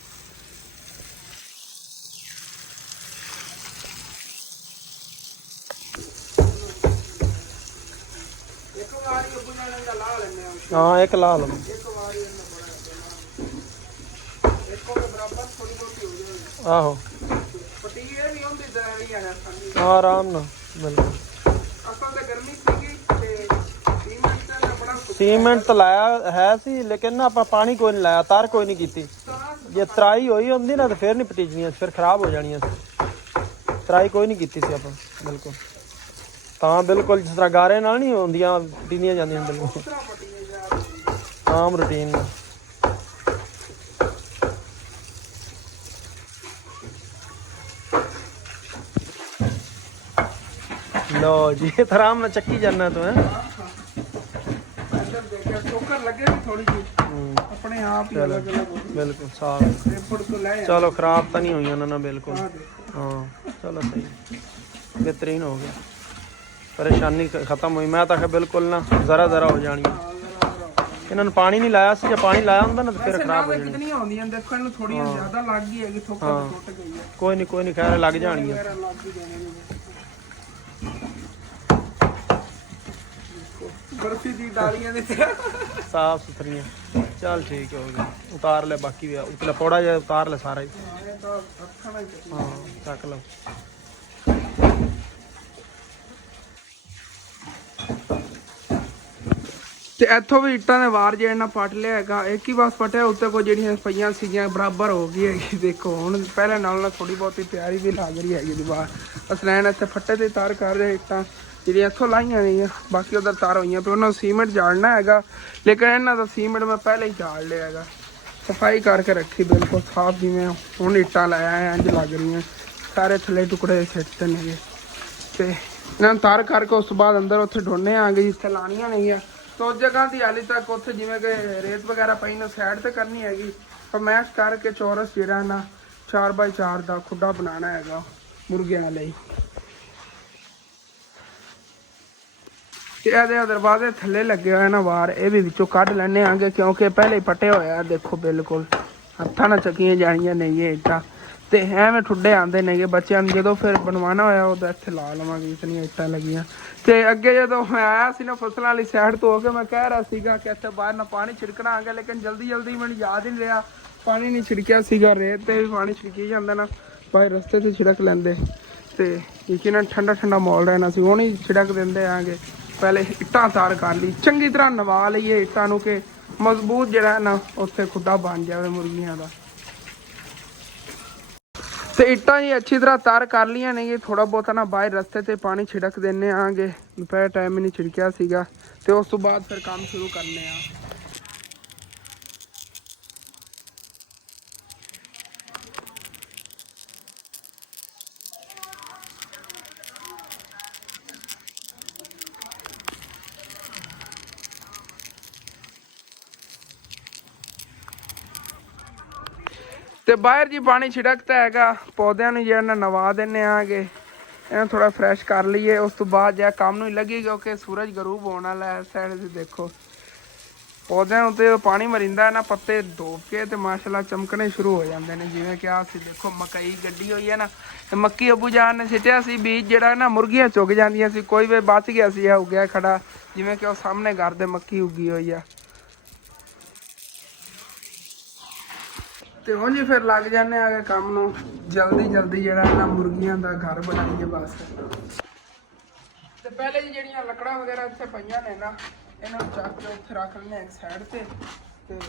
ਇੱਕ ਵਾਰੀ ਉੱਪਰ ਨਾਲ ਦਾ ਲਾ ਲੈਣੇ ਆ। ਹਾਂ ਇੱਕ ਲਾ ਲਓ, ਇੱਕ ਵਾਰੀ ਇਹਨਾਂ ਇੱਕੋ ਦੇ ਬਰਾਬਰ ਥੋੜੀ ਬਹੁਤੀ ਹੋ ਜਾਵੇ। ਆਹੋ ਪੱਟੀ ਇਹ ਵੀ ਹੁੰਦੀ ਦਰਾਰੀ ਆ ਜਾਂਦੀ। ਹਾਂ ਆਰਾਮ ਨਾਲ ਬਿਲਕੁਲ। ਅਸਲ ਤੇ ਗਰਮੀ ਸੀਗੀ ਤੇ ਸੀਮੈਂਟ ਦਾ ਬੜਾ ਸੀਮੈਂਟ ਤਾਂ ਲਾਇਆ ਹੈ ਸੀ, ਲੇਕਿਨ ਨਾ ਆਪਾਂ ਪਾਣੀ ਕੋਈ ਨਹੀਂ ਲਾਇਆ, ਤਾਰ ਕੋਈ ਨਹੀਂ ਕੀਤੀ। ਜੇ ਤਰਾਈ ਹੋਈ ਹੁੰਦੀ ਨਾ ਤਾਂ ਫਿਰ ਨਹੀਂ ਪਟੀਜਣੀਆਂ, ਫਿਰ ਖਰਾਬ ਹੋ ਜਾਣੀਆਂ ਸੀ। ਤਰਾਈ ਕੋਈ ਨਹੀਂ ਕੀਤੀ ਸੀ ਆਪਾਂ ਬਿਲਕੁਲ, ਤਾਂ ਬਿਲਕੁਲ ਜਿਸ ਤਰ੍ਹਾਂ ਗਾਰੇ ਨਾਲ ਨਹੀਂ ਹੁੰਦੀਆਂ ਪੀਂਦੀਆਂ ਜਾਂਦੀਆਂ ਬਿਲਕੁਲ ਆਮ ਰੂਟੀਨ ਨਾਲ। ਲੋ ਜੀ ਆਰਾਮ ਨਾਲ ਚੱਕੀ ਜਾਣਾ ਤੂੰ ਹੈ। ਅੰਦਰ ਦੇਖਿਆ ਟੋਕਰ ਲੱਗੇ ਵੀ ਥੋੜੀ ਜਿਹੀ ਆਪਣੇ ਆਪ ਹੀ ਅਲੱਗ ਅਲੱਗ ਬਿਲਕੁਲ ਸਾਫ। ਰੇਪੜ ਤੋਂ ਲੈ ਚਲੋ ਖਰਾਬ ਤਾਂ ਨਹੀਂ ਹੋਈਆਂ ਉਹਨਾਂ ਨਾਲ ਬਿਲਕੁਲ। ਆ ਦੇਖੋ ਹਾਂ ਚਲੋ ਸਹੀ, ਬਿਹਤਰੀਨ ਹੋ ਗਿਆ, ਪਰੇਸ਼ਾਨੀ ਖਤਮ ਹੋਈ। ਮੈਂ ਤਾਂ ਕਿਹਾ ਬਿਲਕੁਲ ਨਾ ਜ਼ਰਾ ਜ਼ਰਾ ਹੋ ਜਾਣੀਆਂ। ਇਹਨਾਂ ਨੂੰ ਪਾਣੀ ਨਹੀਂ ਲਾਇਆ ਸੀ, ਜੇ ਪਾਣੀ ਲਾਇਆ ਹੁੰਦਾ ਨਾ ਤਾਂ ਫਿਰ ਖਰਾਬ ਹੋ ਜਾਣੀ। ਕਿਤਨੀਆਂ ਆਉਂਦੀਆਂ ਦੇਖੋ, ਇਹਨੂੰ ਥੋੜੀਆਂ ਜ਼ਿਆਦਾ ਲੱਗ ਗਈ ਹੈਗੀ, ਠੋਕਰ ਟੁੱਟ ਗਈ ਹੈ। ਕੋਈ ਨਹੀਂ ਖੈਰ ਲੱਗ ਜਾਣੀਆਂ। ਲੱਗ ਹੀ ਜਾਣੇ ਨੇ। ਬਰਫੀ ਦੀ ਡਾਲੀਆਂ ਦੇ ਸਾਫ ਸੁਥਰੀਆਂ। ਚੱਲ ਠੀਕ ਹੋ ਗਿਆ, ਉਤਾਰ ਲੈ ਬਾਕੀ ਵੀ ਉਤਲਾ ਪੌੜਾ ਜਿਹਾ ਉਤਾਰ ਲੈ ਸਾਰਾ ਹੀ। ਹਾਂ ਚੱਕ ਲਓ। ਤੇ ਇੱਥੋਂ ਵੀ ਇੱਟਾਂ ਦੇ ਵਾਰ ਜਿਹੜਾ ਨਾ ਪੱਟ ਲਿਆ ਹੈਗਾ, ਇੱਕ ਹੀ ਬਸ ਪਟਿਆ, ਉੱਤੇ ਕੋਈ ਜਿਹੜੀਆਂ ਪਈਆਂ ਸੀਗੀਆਂ ਬਰਾਬਰ ਹੋ ਗਈ ਹੈਗੀ। ਦੇਖੋ ਹੁਣ ਪਹਿਲੇ ਨਾਲ ਥੋੜੀ ਬਹੁਤੀ ਤਿਆਰੀ ਵੀ ਲੱਗ ਰਹੀ ਹੈਗੀ ਦੀਵਾਰ। ਅਸਲੈਨ ਇੱਥੇ ਫੱਟੇ ਤੇ ਤਾਰ ਕਰ ਰਹੇ ਇੱਟਾਂ ਜਿਹੜੀਆਂ ਇੱਥੋਂ ਲਾਈਆਂ ਗਈਆਂ, ਬਾਕੀ ਉਧਰ ਤਾਰ ਹੋਈਆਂ ਪਰ ਉਹਨਾਂ ਨੂੰ ਸੀਮੈਂਟ ਝਾੜਨਾ ਹੈਗਾ, ਲੇਕਿਨ ਇਹਨਾਂ ਦਾ ਸੀਮੈਂਟ ਮੈਂ ਪਹਿਲੇ ਹੀ ਝਾੜ ਲਿਆ ਹੈਗਾ। ਸਫਾਈ ਕਰਕੇ ਰੱਖੀ ਬਿਲਕੁਲ ਸਾਫ, ਜਿਵੇਂ ਹੁਣ ਇੱਟਾਂ ਲਾਇਆ ਇੰਝ ਲੱਗ ਰਹੀਆਂ, ਸਾਰੇ ਥੱਲੇ ਟੁਕੜੇ ਸਿੱਟਦੇ ਨੇਗੇ। ਤੇ ਇਹਨਾਂ ਨੂੰ ਤਾਰ ਕਰਕੇ ਉਸ ਤੋਂ ਬਾਅਦ ਅੰਦਰ ਉੱਥੇ ਢੋਣੇ ਆ ਗਏ ਜਿੱਥੇ ਲਾਣੀਆਂ ਨੇਗੀਆਂ। तो उस जगह की हाली तक उत्थे जिवें कि रेत वगैरह पई ना साइड ते करनी हैगी, फरमैश करके चौरस जिहड़ा ना 4x4 का खुड्डा बनाना हैगा मुर्गियां लई। ਇਹਦੇ ਦਰਵਾਜ਼ੇ ਥੱਲੇ ਲੱਗੇ ਹੋਏ ਨਾ ਵਾਰ, ਇਹ ਵੀ ਵਿੱਚੋਂ ਕੱਢ ਲੈਣੇ ਆਂਗੇ ਕਿਉਂਕਿ ਪਹਿਲੇ ਹੀ ਪਟੇ ਹੋਇਆ। ਦੇਖੋ ਬਿਲਕੁਲ ਹੱਥਾਂ ਨਾਲ ਚੱਕੀਆਂ ਜਾਣੀਆਂ ਨਹੀਂ ਇਹ ਇੱਟਾਂ, ਤੇ ਐਵੇਂ ਠੁੱਡੇ ਆਂਦੇ ਨੇਗੇ ਬੱਚਿਆਂ ਨੂੰ। ਜਦੋਂ ਫਿਰ ਬਣਵਾਉਣਾ ਹੋਇਆ ਉਦੋਂ ਇੱਥੇ ਲਾ ਲਵਾਂਗੇ, ਇਤਨੀਆਂ ਇੱਟਾਂ ਲੱਗੀਆਂ। ਤੇ ਅੱਗੇ ਜਦੋਂ ਮੈਂ ਆਇਆ ਸੀ ਨਾ ਫਸਲਾਂ ਵਾਲੀ ਸਾਈਡ ਤੋਂ ਹੋ ਕੇ, ਮੈਂ ਕਹਿ ਰਿਹਾ ਸੀਗਾ ਕਿ ਇੱਥੇ ਬਾਹਰ ਨਾ ਪਾਣੀ ਛਿੜਕਣਾ ਆਂਗੇ, ਲੇਕਿਨ ਜਲਦੀ ਮੈਨੂੰ ਯਾਦ ਹੀ ਨਹੀਂ ਰਿਹਾ ਪਾਣੀ ਨਹੀਂ ਛਿੜਕਿਆ ਸੀਗਾ। ਰੇਤ ਤੇ ਵੀ ਪਾਣੀ ਛਿੜਕੀ ਜਾਂਦਾ ਨਾ, ਬਾਹਰ ਰਸਤੇ ਤੇ ਛਿੜਕ ਲੈਂਦੇ ਤੇ ਯਕੀਨਨ ਠੰਡਾ ਮਾਹੌਲ ਰਹਿਣਾ ਸੀ। ਹੁਣ ਹੀ ਛਿੜਕ ਦਿੰਦੇ ਆਂਗੇ। ਪਹਿਲੇ ਇੱਟਾਂ ਤਾਰ ਕਰ ਲਈ, ਚੰਗੀ ਤਰ੍ਹਾਂ ਨਵਾ ਲਈਏ ਇੱਟਾਂ ਨੂੰ ਕਿ ਮਜ਼ਬੂਤ ਜਿਹੜਾ ਨਾ ਉੱਥੇ ਖੁੱਡਾ ਬਣ ਜਾਵੇ ਮੁਰਗੀਆਂ ਦਾ। ਤੇ ਇੱਟਾਂ ਹੀ ਅੱਛੀ ਤਰ੍ਹਾਂ ਤਾਰ ਕਰ ਲੀਆਂ ਨੇ। ਥੋੜਾ ਬਹੁਤਾ ਨਾ ਬਾਹਰ ਰਸਤੇ ਤੇ ਪਾਣੀ ਛਿੜਕ ਦਿੰਨੇ ਆਂਗੇ, ਦੁਪਹਿਰ ਟਾਈਮ ਹੀ ਨਹੀਂ ਛਿੜਕਿਆ ਸੀਗਾ। ਤੇ ਉਸ ਤੋਂ ਬਾਅਦ ਫਿਰ ਕੰਮ ਸ਼ੁਰੂ ਕਰਨੇ ਆ। ਤੇ ਬਾਹਰ ਜੀ ਪਾਣੀ ਛਿੜਕਦਾ ਹੈਗਾ, ਪੌਦਿਆਂ ਨੂੰ ਜਿਹੜਾ ਨਵਾ ਦਿੰਨੇ ਆਂਗੇ, ਇਹਨੂੰ ਥੋੜਾ ਫਰੈਸ਼ ਕਰ ਲਈਏ। ਉਸ ਤੋਂ ਬਾਅਦ ਜਿਹੜਾ ਕੰਮ ਨੂੰ ਲੱਗੀ ਕਿਉਂਕਿ ਸੂਰਜ ਗਰੂਬ ਹੋਣ ਵਾਲਾ ਹੈ। ਸਾਈਡ ਤੇ ਦੇਖੋ ਪੌਦਿਆਂ ਉੱਤੇ ਪਾਣੀ ਮਰਿੰਦਾ ਨਾ, ਪੱਤੇ ਡੋਬ ਕੇ ਤੇ ਮਾਸ਼ਾਅੱਲਾ ਚਮਕਣੇ ਸ਼ੁਰੂ ਹੋ ਜਾਂਦੇ ਨੇ। ਜਿਵੇਂ ਕਿ ਆਹ ਸੀ ਦੇਖੋ ਮਕਈ ਗੱਡੀ ਹੋਈ ਹੈ ਨਾ, ਤੇ ਮੱਕੀ ਅੱਬੂ ਜਾਨ ਨੇ ਸਿੱਟਿਆ ਸੀ ਬੀਜ, ਜਿਹੜਾ ਨਾ ਮੁਰਗੀਆਂ ਚੁੱਗ ਜਾਂਦੀਆਂ ਸੀ, ਕੋਈ ਵੀ ਬਚ ਗਿਆ ਸੀ, ਇਹ ਉੱਗਿਆ ਖੜਾ। ਜਿਵੇਂ ਕਿ ਉਹ ਸਾਹਮਣੇ ਘਰ ਦੇ ਮੱਕੀ ਉੱਗੀ ਹੋਈ ਆ। ਤੇ ਹੁਣ ਜੀ ਫਿਰ ਲੱਗ ਜਾਂਦੇ ਆ ਕੰਮ ਨੂੰ, ਜਲਦੀ ਜਿਹੜਾ ਨਾ ਮੁਰਗੀਆਂ ਦਾ ਘਰ ਬਣਾਈਏ ਬਸ। ਤੇ ਪਹਿਲੇ ਜੀ ਜਿਹੜੀਆਂ ਲੱਕੜਾਂ ਵਗੈਰਾ ਇੱਥੇ ਪਈਆਂ ਨੇ ਨਾ, ਇਹਨਾਂ ਨੂੰ ਚੱਕ ਕੇ ਉੱਥੇ ਰੱਖ ਲੈਣੇ ਇੱਕ ਸਾਈਡ ਤੇ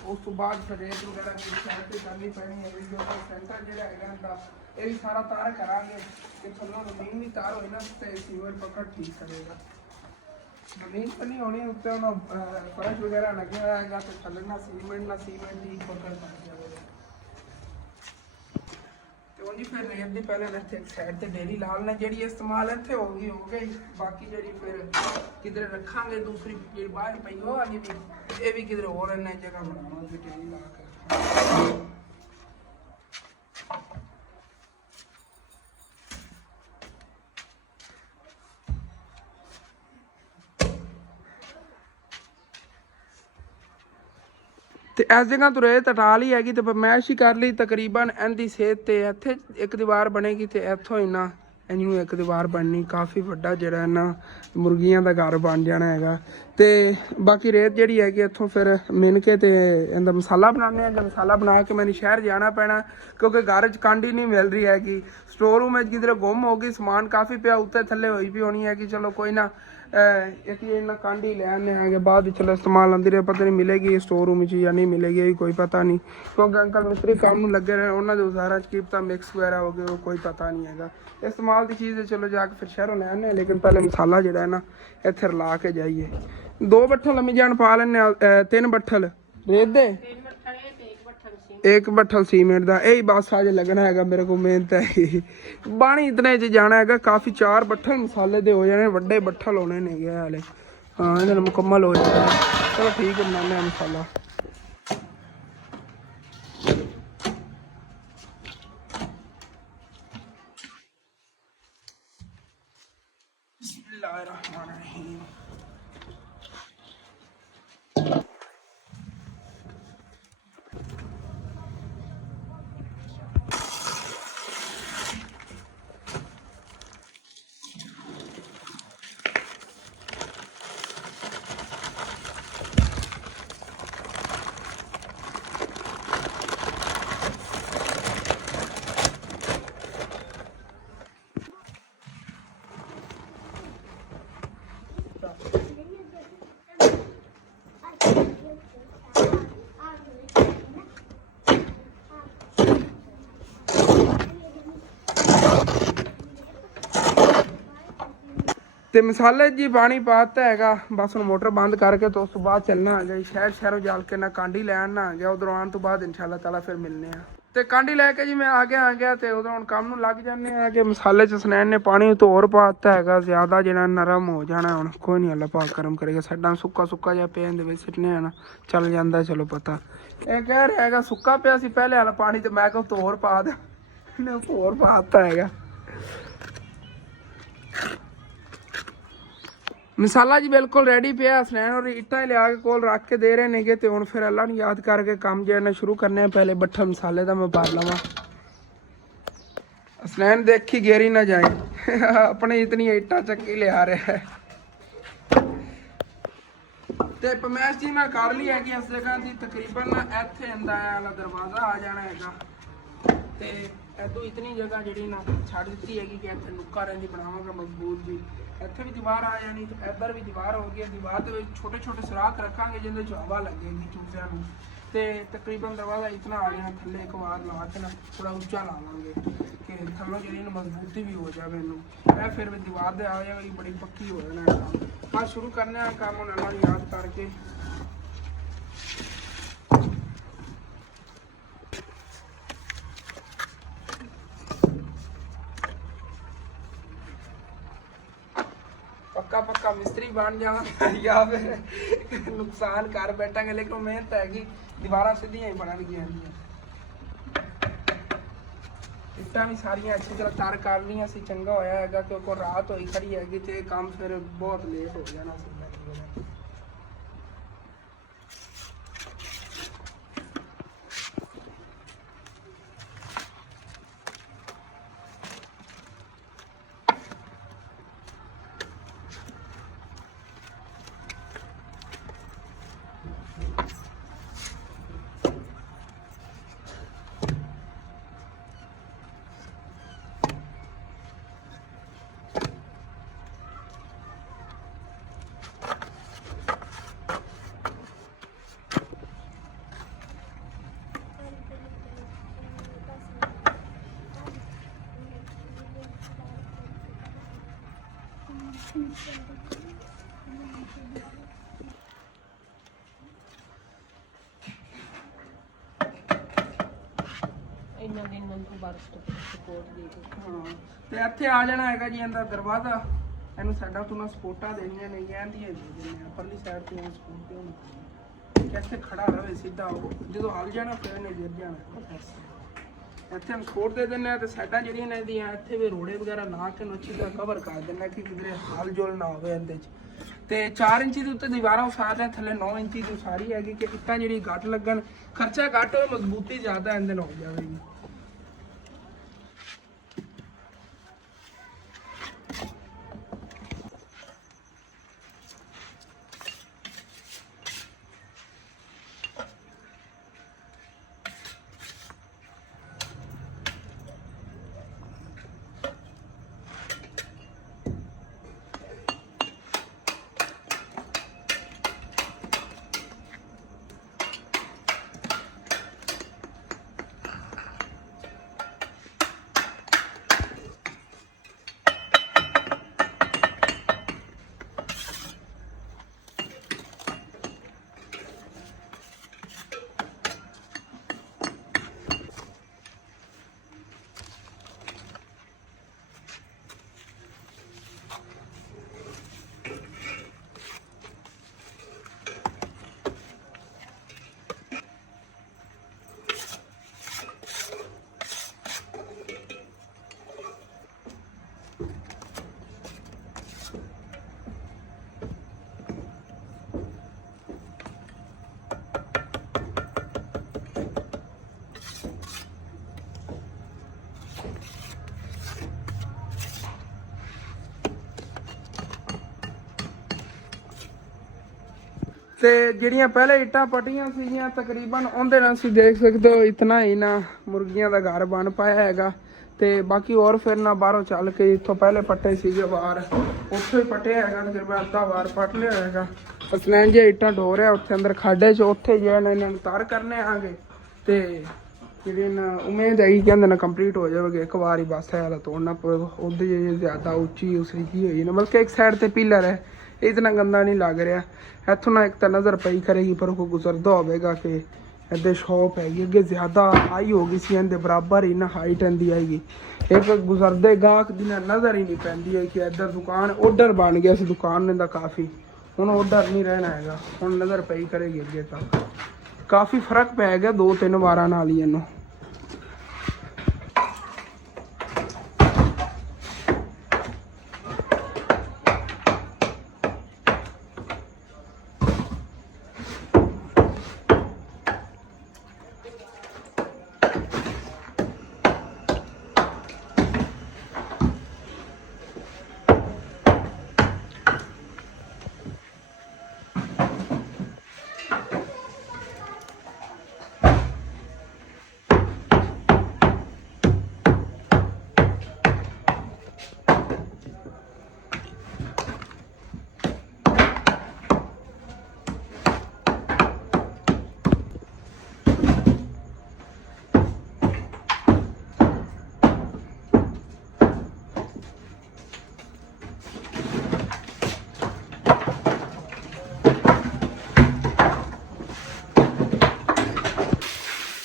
ਉਸ ਤੋਂ ਬਾਅਦ ਫਿਰ ਰੇਤ ਵਗੈਰਾ ਵੀ ਸਾਈਡ ਤੇ ਕਰਨੀ ਪੈਣੀ ਹੈ। ਜੋ ਸੈਂਟਰ ਜਿਹੜਾ ਹੈਗਾ ਇਹਦਾ ਇਹ ਵੀ ਸਾਰਾ ਤਾਰ ਕਰਾਂਗੇ ਕਿ ਥੱਲੋਂ ਜ਼ਮੀਨ ਵੀ ਤਾਰ ਹੋਈ ਨਾ ਤੇ ਸੀਵਰ ਪਕੜ ਠੀਕ ਕਰੇਗਾ। ਜ਼ਮੀਨ ਤਾਂ ਨਹੀਂ ਹੋਣੀ ਉੱਤੇ ਹੁਣ ਫਰਸ਼ ਵਗੈਰਾ ਲੱਗਿਆ ਹੋਇਆ ਹੈਗਾ ਤੇ ਥੱਲੇ ਨਾ ਸੀਮੈਂਟ ਠੀਕ ਪਕੜ ਪਾ ਜਾਵੇਗਾ। ਤੇ ਉਹ ਜੀ ਫਿਰ ਰੇਤ ਦੀ ਪਹਿਲੇ ਇੱਥੇ ਇੱਕ ਸਾਈਡ ਤੇ ਡੇਰੀ ਲਾ ਲੈਣਾ, ਜਿਹੜੀ ਇਸਤੇਮਾਲ ਇੱਥੇ ਹੋ ਗਈ। ਬਾਕੀ ਜਿਹੜੀ ਫਿਰ ਕਿਧਰੇ ਰੱਖਾਂਗੇ ਦੂਸਰੀ ਜਿਹੜੀ ਬਾਹਰ ਪਈ ਉਹ ਵਾਲੀ ਵੀ ਇਹ ਵੀ ਕਿਧਰੇ ਹੋਰ ਇਹਨਾਂ ਜਗ੍ਹਾ ਬਣਾਵਾਂਗੇ ਡੇਰੀ ਲਾ ਕੇ। ਤੇ ਇਸ ਜਗ੍ਹਾ ਤੋਂ ਰੇਤ ਹਟਾ ਲਈ ਹੈਗੀ ਤੇ ਪਰਮੈਸ਼ ਹੀ ਕਰ ਲਈ ਤਕਰੀਬਨ ਇਹਦੀ ਸੇਧ ਤੇ ਇੱਥੇ ਇੱਕ ਦੀਵਾਰ ਬਣੇਗੀ ਤੇ ਇੱਥੋਂ ਇਹਨਾਂ ਇਹਨੂੰ ਇੱਕ ਦੀਵਾਰ ਬਣਨੀ ਕਾਫੀ ਵੱਡਾ ਜਿਹੜਾ ਇਹਨਾਂ ਮੁਰਗੀਆਂ ਦਾ ਘਰ ਬਣ ਜਾਣਾ ਹੈਗਾ। ਤੇ ਬਾਕੀ ਰੇਤ ਜਿਹੜੀ ਹੈਗੀ ਇੱਥੋਂ ਫਿਰ ਮਿਣ ਕੇ ਤੇ ਇਹਦਾ ਮਸਾਲਾ ਬਣਾਉਂਦੇ ਹੈਗਾ। ਮਸਾਲਾ ਬਣਾ ਕੇ ਮੈਨੂੰ ਸ਼ਹਿਰ ਜਾਣਾ ਪੈਣਾ ਕਿਉਂਕਿ ਘਰ 'ਚ ਕਾਂਡੀ ਨਹੀਂ ਮਿਲ ਰਹੀ ਹੈਗੀ। ਸਟੋਰ ਰੂਮ ਵਿੱਚ ਕਿਧਰੇ ਗੁੰਮ ਹੋ ਗਈ, ਸਮਾਨ ਕਾਫੀ ਪਿਆ ਉੱਤੇ ਥੱਲੇ ਹੋਈ ਵੀ ਹੋਣੀ ਹੈਗੀ। ਚਲੋ ਕੋਈ ਨਾ ਇਹਨਾਂ ਕਾਂਡੀ ਲੈ ਆਉਂਦੇ ਹੈਗੇ, ਬਾਅਦ ਵਿੱਚ ਚਲੋ ਇਸਤੇਮਾਲ ਆਉਂਦੀ ਰਹੇ, ਪਤਾ ਨਹੀਂ ਮਿਲੇਗੀ ਸਟੋਰ ਰੂਮ 'ਚ ਜਾਂ ਨਹੀਂ ਮਿਲੇਗੀ ਇਹ ਕੋਈ ਪਤਾ ਨਹੀਂ ਕਿਉਂਕਿ ਅੰਕਲ ਮਿਸਤਰੀ ਕੰਮ ਨੂੰ ਲੱਗੇ ਰਹੇ, ਉਹਨਾਂ ਦੇ ਉਜ਼ਾਰਾਂ 'ਚ ਕੀ ਪਤਾ ਮਿਕਸ ਵਗੈਰਾ ਹੋ ਗਏ ਉਹ ਕੋਈ ਪਤਾ ਨਹੀਂ ਹੈਗਾ। ਇਸਤੇਮਾਲ ਦੀ ਚੀਜ਼ ਚਲੋ ਜਾ ਕੇ ਫਿਰ ਸ਼ਹਿਰੋਂ ਲੈ ਆਉਂਦੇ, ਲੇਕਿਨ ਪਹਿਲੇ ਮਸਾਲਾ ਜਿਹੜਾ ਹੈ ਨਾ ਇੱਥੇ ਰਲਾ ਕੇ ਜਾਈਏ। 2 ਬੱਠਲ ਲੰਮੀ ਜਾਣ ਪਾ ਲੈਂਦੇ 3 ਬੱਠਲ ਰੇਤ ਦੇ, 1 ਬੱਠਲ ਸੀਮੈਂਟ ਦਾ, ਇਹ ਬਸ ਅੱਜ ਲੱਗਣਾ ਹੈਗਾ ਮੇਰੇ ਕੋਲ। ਮਿਹਨਤ ਹੈ ਬਾਣੀ ਇਤਨੇ 'ਚ ਜਾਣਾ ਹੈਗਾ ਕਾਫੀ। 4 ਬੱਠਲ ਮਸਾਲੇ ਦੇ ਹੋ ਜਾਣੇ, ਵੱਡੇ ਬੱਠਲ ਹੋਣੇ ਨੇ ਹਾਲੇ। ਹਾਂ ਇਹਨਾਂ ਨੂੰ ਮੁਕੰਮਲ ਹੋ ਜਾਣਾ। ਚਲੋ ਠੀਕ ਹੈ, ਬਣਾਉਂਦੇ ਹਾਂ ਮਸਾਲਾ। ਬਿਸमिल्लाहिर्रहमानिर्रहीम। ਤੇ ਮਸਾਲੇ ਜੀ ਪਾਣੀ ਪਾਤਾ ਹੈਗਾ, ਬਸ ਹੁਣ ਮੋਟਰ ਬੰਦ ਕਰਕੇ ਤੇ ਉਸ ਤੋਂ ਬਾਅਦ ਚੱਲਣਾ ਆ ਗਿਆ ਸ਼ਹਿਰੋਂ ਜਾ ਕੇ ਨਾ ਕਾਂਡੀ ਲੈਣ ਨਾ ਆ ਗਿਆ। ਉਧਰੋਂ ਆਉਣ ਤੋਂ ਬਾਅਦ ਇਨਸ਼ਾਅੱਲਾ ਤਾਲਾ ਫਿਰ ਮਿਲਨੇ ਆ। ਤੇ ਕਾਂਡੀ ਲੈ ਕੇ ਜੀ ਮੈਂ ਆ ਗਿਆ ਤੇ ਉਦੋਂ ਹੁਣ ਕੰਮ ਨੂੰ ਲੱਗ ਜਾਂਦੇ ਆ ਕਿ ਮਸਾਲੇ 'ਚ ਸੁਨੈਣ ਨੇ ਪਾਣੀ ਤੋਂ ਹੋਰ ਪਾਤਾ ਹੈਗਾ ਜ਼ਿਆਦਾ, ਜਿਹੜਾ ਨਰਮ ਹੋ ਜਾਣਾ। ਹੁਣ ਕੋਈ ਨਹੀਂ, ਅੱਲਾ ਪਾਕ ਕਰਮ ਕਰੇਗਾ। ਸਾਡਾ ਸੁੱਕਾ ਜਿਹਾ ਪਿਆ ਇਹਦੇ ਵਿੱਚ ਸਿੱਟਨੇ ਆ ਨਾ, ਚੱਲ ਜਾਂਦਾ। ਚਲੋ ਪਤਾ ਇਹ ਕਹਿ ਰਿਹਾ ਹੈਗਾ ਸੁੱਕਾ ਪਿਆ ਸੀ ਪਹਿਲੇ ਵਾਲਾ ਪਾਣੀ, ਤੇ ਮੈਂ ਕਿਹਾ ਹੋਰ ਪਾ ਦੇ, ਇਹਨੇ ਹੋਰ ਪਾਤਾ ਹੈਗਾ। ਮਸਾਲਾ ਜੀ ਬਿਲਕੁਲ ਰੈਡੀ ਪਿਆ। ਹਸਨੈਨ ਔਰ ਇੱਟਾਂ ਲਿਆ ਕੇ ਕੋਲ ਰੱਖ ਕੇ ਦੇ ਰਹੇ ਨੇਗੇ। ਤੇ ਹੁਣ ਫਿਰ ਅੱਲਾ ਨੂੰ ਯਾਦ ਕਰਕੇ ਕੰਮ ਜਿਹੜਾ ਸ਼ੁਰੂ ਕਰਨੇ ਆ। ਪਹਿਲੇ ਬੱਠਲ ਮਸਾਲੇ ਦਾ ਮੈਂ ਭਰ ਲਵਾਂ। ਹਸਨੈਨ ਦੇਖੀ ਗੇਰੀ ਨਾ ਜਾਏ, ਆਪਣੇ ਇਤਨੀ ਇੱਟਾਂ ਚੱਕੀ ਲਿਆ ਰਿਹਾ ਹੈ। ਤੇ ਪਮੈਸ਼ ਜੀ ਮੈਂ ਕਰ ਲਈ ਹੈਗੀ ਇਸ ਜਗ੍ਹਾ ਦੀ ਤਕਰੀਬਨ ਇੱਥੇ ਆਂਦਾ ਵਾਲਾ ਦਰਵਾਜ਼ਾ ਆ ਜਾਣਾ ਹੈਗਾ। ਤੇ ਇਦੋਂ ਇਤਨੀ ਜਗ੍ਹਾ ਜਿਹੜੀ ਨਾ ਛੱਡ ਦਿੱਤੀ ਹੈਗੀ ਕਿ ਇੱਥੇ ਨੁੱਕਾ ਰਹਿੰਦੀ ਬਣਾਵਾਂਗਾ ਮਜ਼ਬੂਤ ਜੀ। ਇੱਥੇ ਵੀ ਦੀਵਾਰ ਆ ਜਾਣੀ, ਇੱਧਰ ਵੀ ਦੀਵਾਰ ਹੋ ਗਈ। ਦੀਵਾਰ ਦੇ ਵਿੱਚ ਛੋਟੇ ਸੁਰਾਖ ਰੱਖਾਂਗੇ ਜਿਹਦੇ 'ਚ ਹਵਾ ਲੱਗੇਗੀ ਚੂਸਿਆਂ ਨੂੰ। ਤੇ ਤਕਰੀਬਨ ਦਰਵਾਜ਼ਾ ਇਤਨਾ ਆ ਜਾਣਾ, ਥੱਲੇ ਇੱਕ ਵਾਰ ਲਾ ਕੇ ਨਾ ਥੋੜਾ ਉੱਚਾ ਲਾਵਾਂਗੇ ਕਿ ਥੱਲੋਂ ਜਿਹੜੀ ਇਹਨੂੰ ਮਜ਼ਬੂਤੀ ਵੀ ਹੋ ਜਾਵੇ ਇਹਨੂੰ। ਇਹ ਫਿਰ ਵੀ ਦੀਵਾਰ ਦੇ ਆ ਜਾਏਗੀ, ਬੜੀ ਪੱਕੀ ਹੋ ਜਾਣਾ ਕੰਮ। ਬਸ ਸ਼ੁਰੂ ਕਰਨੇ ਆ ਕੰਮ ਹੁਣ ਅੱਲਾ ਨੂੰ ਯਾਦ ਕਰਕੇ। पक्का मिस्त्री बन जावा या फिर नुकसान कर बैठेंगे, लेकिन मेहनत हैगी। दीवारा सीधियां ही बन गई इट्टां भी सारियां अच्छी तरह तर कर लिया सी। चंगा होया हैगा क्योंकि रात होई खड़ी हैगी ते काम फिर बहुत लेट हो जाना सी। ਇੰਨਾ ਦਿਨ ਨੂੰ ਬਾਰਿਸ਼ ਤੋਂ ਸਪੋਰਟ ਦੇ ਕੇ ਹਾਂ ਤੇ ਇੱਥੇ ਆ ਜਾਣਾ ਹੈਗਾ ਜੀ ਇਹਦਾ ਦਰਵਾਜ਼ਾ। ਇਹਨੂੰ ਸਾਡਾ ਤੋਂ ਨਾ ਸਪੋਰਟਾਂ ਦੇਣੀਆਂ ਨੇ ਇਹਦੀਆਂ ਦੇ ਦੇਣੀਆਂ ਪਰਲੀ ਸਾਈਡ ਤੇ ਸਪੋਰਟ ਤੇ ਹੋਣੀ ਕਿੱਥੇ ਖੜਾ ਰਵੇ ਸਿੱਧਾ ਉਹ ਜਦੋਂ ਹਲ ਜਾਣਾ ਫਿਰ ਇਹਨੇ ਗਿਰ ਜਾਣਾ। ਇੱਥੇ हम छोड़ दे देने ਤੇ ਸਾਈਡਾਂ ਜਿਹੜੀਆਂ ਨੇ ਇਹਦੀਆਂ ਇੱਥੇ ਵੀ ਰੋੜੇ ਵਗੈਰਾ ਲਾ ਕੇ ਅੱਛੀ ਤਰ੍ਹਾਂ ਕਵਰ ਕਰ ਦੇਣਾ ਕਿ ਕਿਧਰੇ ਹਾਲ ਜੋਲ ਨਾ ਹੋਵੇ ਇਹਦੇ 'ਚ। ਤੇ 4 ਇੰਚੀ ਦੇ ਉੱਤੇ ਦੀਵਾਰਾਂ ਉਸਾਰ ਹੈ, ਥੱਲੇ 9 ਇੰਚੀ ਦੀ ਉਸਾਰੀ ਹੈਗੀ ਕਿ ਇੱਟਾਂ ਜਿਹੜੀ ਘੱਟ ਲੱਗਣ, ਖਰਚਾ ਘੱਟ ਹੋਵੇ, ਮਜ਼ਬੂਤੀ ਜ਼ਿਆਦਾ ਇਹਦੇ ਨਾਲ ਹੋ ਜਾਵੇਗੀ। ਤੇ ਜਿਹੜੀਆਂ ਪਹਿਲੇ ਇੱਟਾਂ ਪਟੀਆਂ ਸੀਗੀਆਂ ਤਕਰੀਬਨ ਉਹਦੇ ਨਾਲ ਤੁਸੀਂ ਦੇਖ ਸਕਦੇ ਹੋ ਇਤਨਾ ਹੀ ਨਾ ਮੁਰਗੀਆਂ ਦਾ ਘਰ ਬਣ ਪਾਇਆ ਹੈਗਾ। ਤੇ ਬਾਕੀ ਹੋਰ ਫਿਰ ਨਾ ਬਾਹਰੋਂ ਚੱਲ ਕੇ ਇੱਥੋਂ ਪਹਿਲੇ ਪੱਟੇ ਸੀਗੇ ਬਾਹਰ, ਉੱਥੋਂ ਹੀ ਪੱਟਿਆ ਹੈਗਾ। ਤੇ ਫਿਰ ਮੈਂ ਅੱਧਾ ਵਾਰ ਪੱਟ ਲਿਆ ਹੈਗਾ। ਅਸਲੈਨ ਜੇ ਇੱਟਾਂ ਢੋ ਰਿਹਾ ਉੱਥੇ ਅੰਦਰ ਖਾਡੇ 'ਚ, ਉੱਥੇ ਜਿਹੜਾ ਇਹਨਾਂ ਨੂੰ ਤਾਰ ਕਰਨੇ ਆਗੇ। ਤੇ ਜਿਹੜੀ ਨਾ ਉਮੀਦ ਹੈਗੀ ਕਹਿੰਦੇ ਨਾ ਕੰਪਲੀਟ ਹੋ ਜਾਵੇਗੀ ਇੱਕ ਵਾਰ ਹੀ, ਬਸ ਹੈ ਵਾਲਾ ਤੋੜਨਾ ਉਹਦੀ ਜ਼ਿਆਦਾ ਉੱਚੀ ਉਸਰੀਕੀ ਹੋਈ ਨਾ, ਬਲਕਿ ਇੱਕ ਸਾਈਡ ਤੇ ਪਿਲਰ ਹੈ, ਇਤਨਾ ਗੰਦਾ ਨਹੀਂ ਲੱਗ ਰਿਹਾ। ਇੱਥੋਂ ਨਾ ਇੱਕ ਤਾਂ ਨਜ਼ਰ ਪਈ ਕਰੇਗੀ ਪਰ ਉਹ ਗੁਜ਼ਰਦਾ ਹੋਵੇਗਾ ਕਿ ਇੱਥੇ ਸ਼ੌਪ ਹੈਗੀ, ਅੱਗੇ ਜ਼ਿਆਦਾ ਹਾਈ ਹੋ ਗਈ ਸੀ, ਇਹਦੇ ਬਰਾਬਰ ਹੀ ਨਾ ਹਾਈਟ ਇਹਦੀ ਆਏਗੀ। ਇੱਕ ਗੁਜ਼ਰਦੇ ਗਾਹਕ ਦੀ ਨਾ ਨਜ਼ਰ ਹੀ ਨਹੀਂ ਪੈਂਦੀ ਹੈ ਕਿ ਇੱਧਰ ਦੁਕਾਨ ਆਰਡਰ ਬਣ ਗਿਆ ਸੀ ਦੁਕਾਨ ਦਾ ਕਾਫੀ, ਹੁਣ ਆਰਡਰ ਨਹੀਂ ਰਹਿਣਾ ਹੈਗਾ, ਹੁਣ ਨਜ਼ਰ ਪਈ ਕਰੇਗੀ ਅੱਗੇ ਤੱਕ। ਕਾਫੀ ਫਰਕ ਪੈ ਗਿਆ 2-3 ਵਾਰਾਂ ਨਾਲ ਹੀ ਇਹਨੂੰ।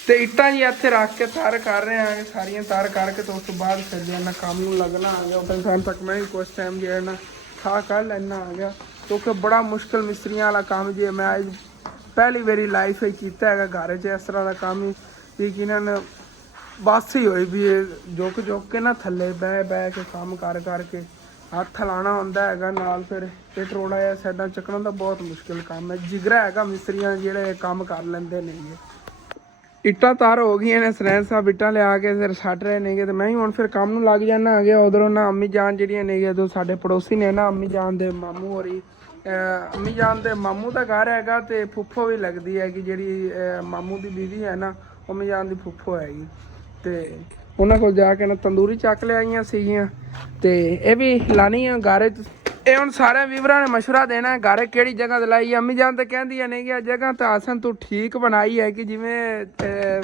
ਤੇ ਇੱਟਾਂ ਜੀ ਇੱਥੇ ਰੱਖ ਕੇ ਤਾਰ ਕਰ ਰਹੇ ਹਾਂ, ਸਾਰੀਆਂ ਤਾਰ ਕਰਕੇ ਤੇ ਉਸ ਤੋਂ ਬਾਅਦ ਫਿਰ ਜਿਹੜਾ ਕੰਮ ਨੂੰ ਲੱਗਣਾ ਆ ਗਿਆ। ਉਸ ਟਾਈਮ ਤੱਕ ਮੈਂ ਵੀ ਕੁਛ ਟਾਈਮ ਜਿਹੜਾ ਨਾ ਖਾ ਕਰ ਲੈਣਾ ਆ ਗਿਆ, ਕਿਉਂਕਿ ਬੜਾ ਮੁਸ਼ਕਿਲ ਮਿਸਤਰੀਆਂ ਵਾਲਾ ਕੰਮ ਜੇ ਮੈਂ ਅੱਜ ਪਹਿਲੀ ਵਾਰੀ ਲਾਈਫ ਵਿੱਚ ਕੀਤਾ ਹੈਗਾ ਘਰ 'ਚ ਇਸ ਤਰ੍ਹਾਂ ਦਾ ਕੰਮ ਹੀ, ਵੀ ਕਿ ਇਹਨਾਂ ਨੇ ਬੱਸ ਹੀ ਹੋਈ ਵੀ ਝੁਕ ਕੇ ਨਾ ਥੱਲੇ ਬਹਿ ਕੇ ਕੰਮ ਕਰਕੇ ਹੱਥ ਲਾਉਣਾ ਹੁੰਦਾ ਹੈਗਾ ਨਾਲ। ਫਿਰ ਇਹ ਟਰੋੜਾ ਜਿਹਾ ਸਾਈਡਾਂ ਚੱਕਣਾ ਦਾ ਬਹੁਤ ਮੁਸ਼ਕਿਲ ਕੰਮ ਹੈ, ਜਿਗਰਾ ਹੈਗਾ ਮਿਸਤਰੀਆਂ ਜਿਹੜੇ ਕੰਮ ਕਰ ਲੈਂਦੇ ਨੇਗੇ। ਇੱਟਾਂ ਤਾਰ ਹੋ ਗਈਆਂ ਨੇ, ਸਰੈਨ ਸਾਹਿਬ ਇੱਟਾਂ ਲਿਆ ਕੇ ਫਿਰ ਛੱਡ ਰਹੇ ਨੇਗੇ, ਤੇ ਮੈਂ ਵੀ ਹੁਣ ਫਿਰ ਕੰਮ ਨੂੰ ਲੱਗ ਜਾਣਾ ਆ ਗਿਆ। ਉਧਰੋਂ ਨਾ ਅੰਮੀ ਜਾਨ ਜਿਹੜੀਆਂ ਨੇਗੀਆਂ ਤੋਂ ਸਾਡੇ ਪੜੋਸੀ ਨੇ ਨਾ, ਅੰਮੀ ਜਾਨ ਦੇ ਮਾਮੂ ਹੋਰੀ, ਅੰਮੀ ਜਾਨ ਦੇ ਮਾਮੂ ਦਾ ਘਰ ਹੈਗਾ ਤੇ ਫੁੱਫੋ ਵੀ ਲੱਗਦੀ ਹੈਗੀ, ਜਿਹੜੀ ਮਾਮੂ ਦੀ ਬੀਵੀ ਹੈ ਨਾ ਅੰਮੀ ਜਾਨ ਦੀ ਫੁੱਫੋ ਹੈਗੀ। ਤੇ ਉਹਨਾਂ ਕੋਲ ਜਾ ਕੇ ਨਾ ਤੰਦੂਰੀ ਚੱਕ ਲਿਆਈਆਂ ਸੀਗੀਆਂ ਤੇ ਇਹ ਵੀ ਲਾਣੀ ਆ ਗਾਰੇ 'ਚ। ਇਹ ਹੁਣ ਸਾਰੇ ਵੀਵਰਾਂ ਨੇ ਮਸ਼ਵਰਾ ਦੇਣਾ ਗਾਰੇ ਕਿਹੜੀ ਜਗ੍ਹਾ ਤੇ ਲਾਈ। ਅੰਮੀ ਜਾਨ ਤਾਂ ਕਹਿੰਦੀਆਂ ਨੇ ਕਿ ਜਗ੍ਹਾ ਤਾਂ ਆਸਨ ਤੂੰ ਠੀਕ ਬਣਾਈ ਹੈ ਕਿ ਜਿਵੇਂ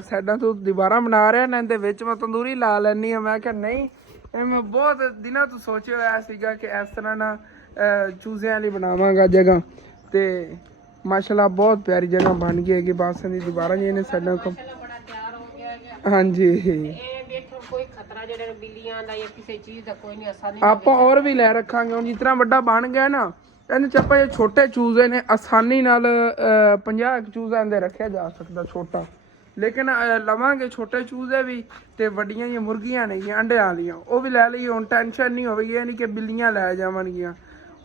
ਸਾਡਾ ਤੂੰ ਦੀਵਾਰਾਂ ਬਣਾ ਰਿਹਾ ਨਾ ਇਹਦੇ ਵਿੱਚ ਮੈਂ ਤੰਦੂਰੀ ਲਾ ਲੈਣੀ ਆ। ਮੈਂ ਕਿਹਾ ਨਹੀਂ, ਇਹ ਮੈਂ ਬਹੁਤ ਦਿਨਾਂ ਤੋਂ ਸੋਚਿਆ ਹੋਇਆ ਸੀਗਾ ਕਿ ਇਸ ਤਰ੍ਹਾਂ ਨਾ ਚੂਜ਼ਿਆਂ ਲਈ ਬਣਾਵਾਂਗਾ ਜਗ੍ਹਾ। ਤੇ ਮਾਸ਼ਾਅੱਲਾ ਬਹੁਤ ਪਿਆਰੀ ਜਗ੍ਹਾ ਬਣ ਗਈ ਹੈਗੀ। ਬਾਸਾਂ ਦੀ ਦੀਵਾਰਾਂ ਜੀ ਨੇ ਸਾਡਾ ਬੜਾ ਤਿਆਰ ਹੋ ਗਿਆ ਹੈਗਾ। ਹਾਂਜੀ ਇਹ ਦੇਖੋ ਕੋਈ ਖਤਰਾ ਜਿਹੜੇ ਬਿੱਲੀਆਂ ਦਾ ਜਾਂ ਕਿਸੇ ਚੀਜ਼ ਦਾ ਕੋਈ ਨਹੀਂ, ਆਸਾਨੀ ਆਪਾਂ ਹੋਰ ਵੀ ਲੈ ਰੱਖਾਂਗੇ। ਹੁਣ ਜਿਸ ਤਰ੍ਹਾਂ ਵੱਡਾ ਬਣ ਗਿਆ ਨਾ, ਇਹਦੇ ਚ ਆਪਾਂ ਇਹ ਛੋਟੇ ਚੂਜ਼ੇ ਨੇ ਆਸਾਨੀ ਨਾਲ 50 ਚੂਜ਼ਿਆਂ ਦੇ ਰੱਖਿਆ ਜਾ ਸਕਦਾ ਛੋਟਾ। ਲੇਕਿਨ ਲਵਾਂਗੇ ਛੋਟੇ ਚੂਜ਼ੇ ਵੀ ਤੇ ਵੱਡੀਆਂ ਜਿਹੀਆਂ ਮੁਰਗੀਆਂ ਨੇਗੀਆਂ ਅੰਡਿਆਂ ਵਾਲੀਆਂ, ਉਹ ਵੀ ਲੈ ਲਈਏ। ਹੁਣ ਟੈਨਸ਼ਨ ਨਹੀਂ ਹੋਵੇਗੀ, ਇਹ ਨਹੀਂ ਕਿ ਬਿੱਲੀਆਂ ਲੈ ਜਾਵਣਗੀਆਂ,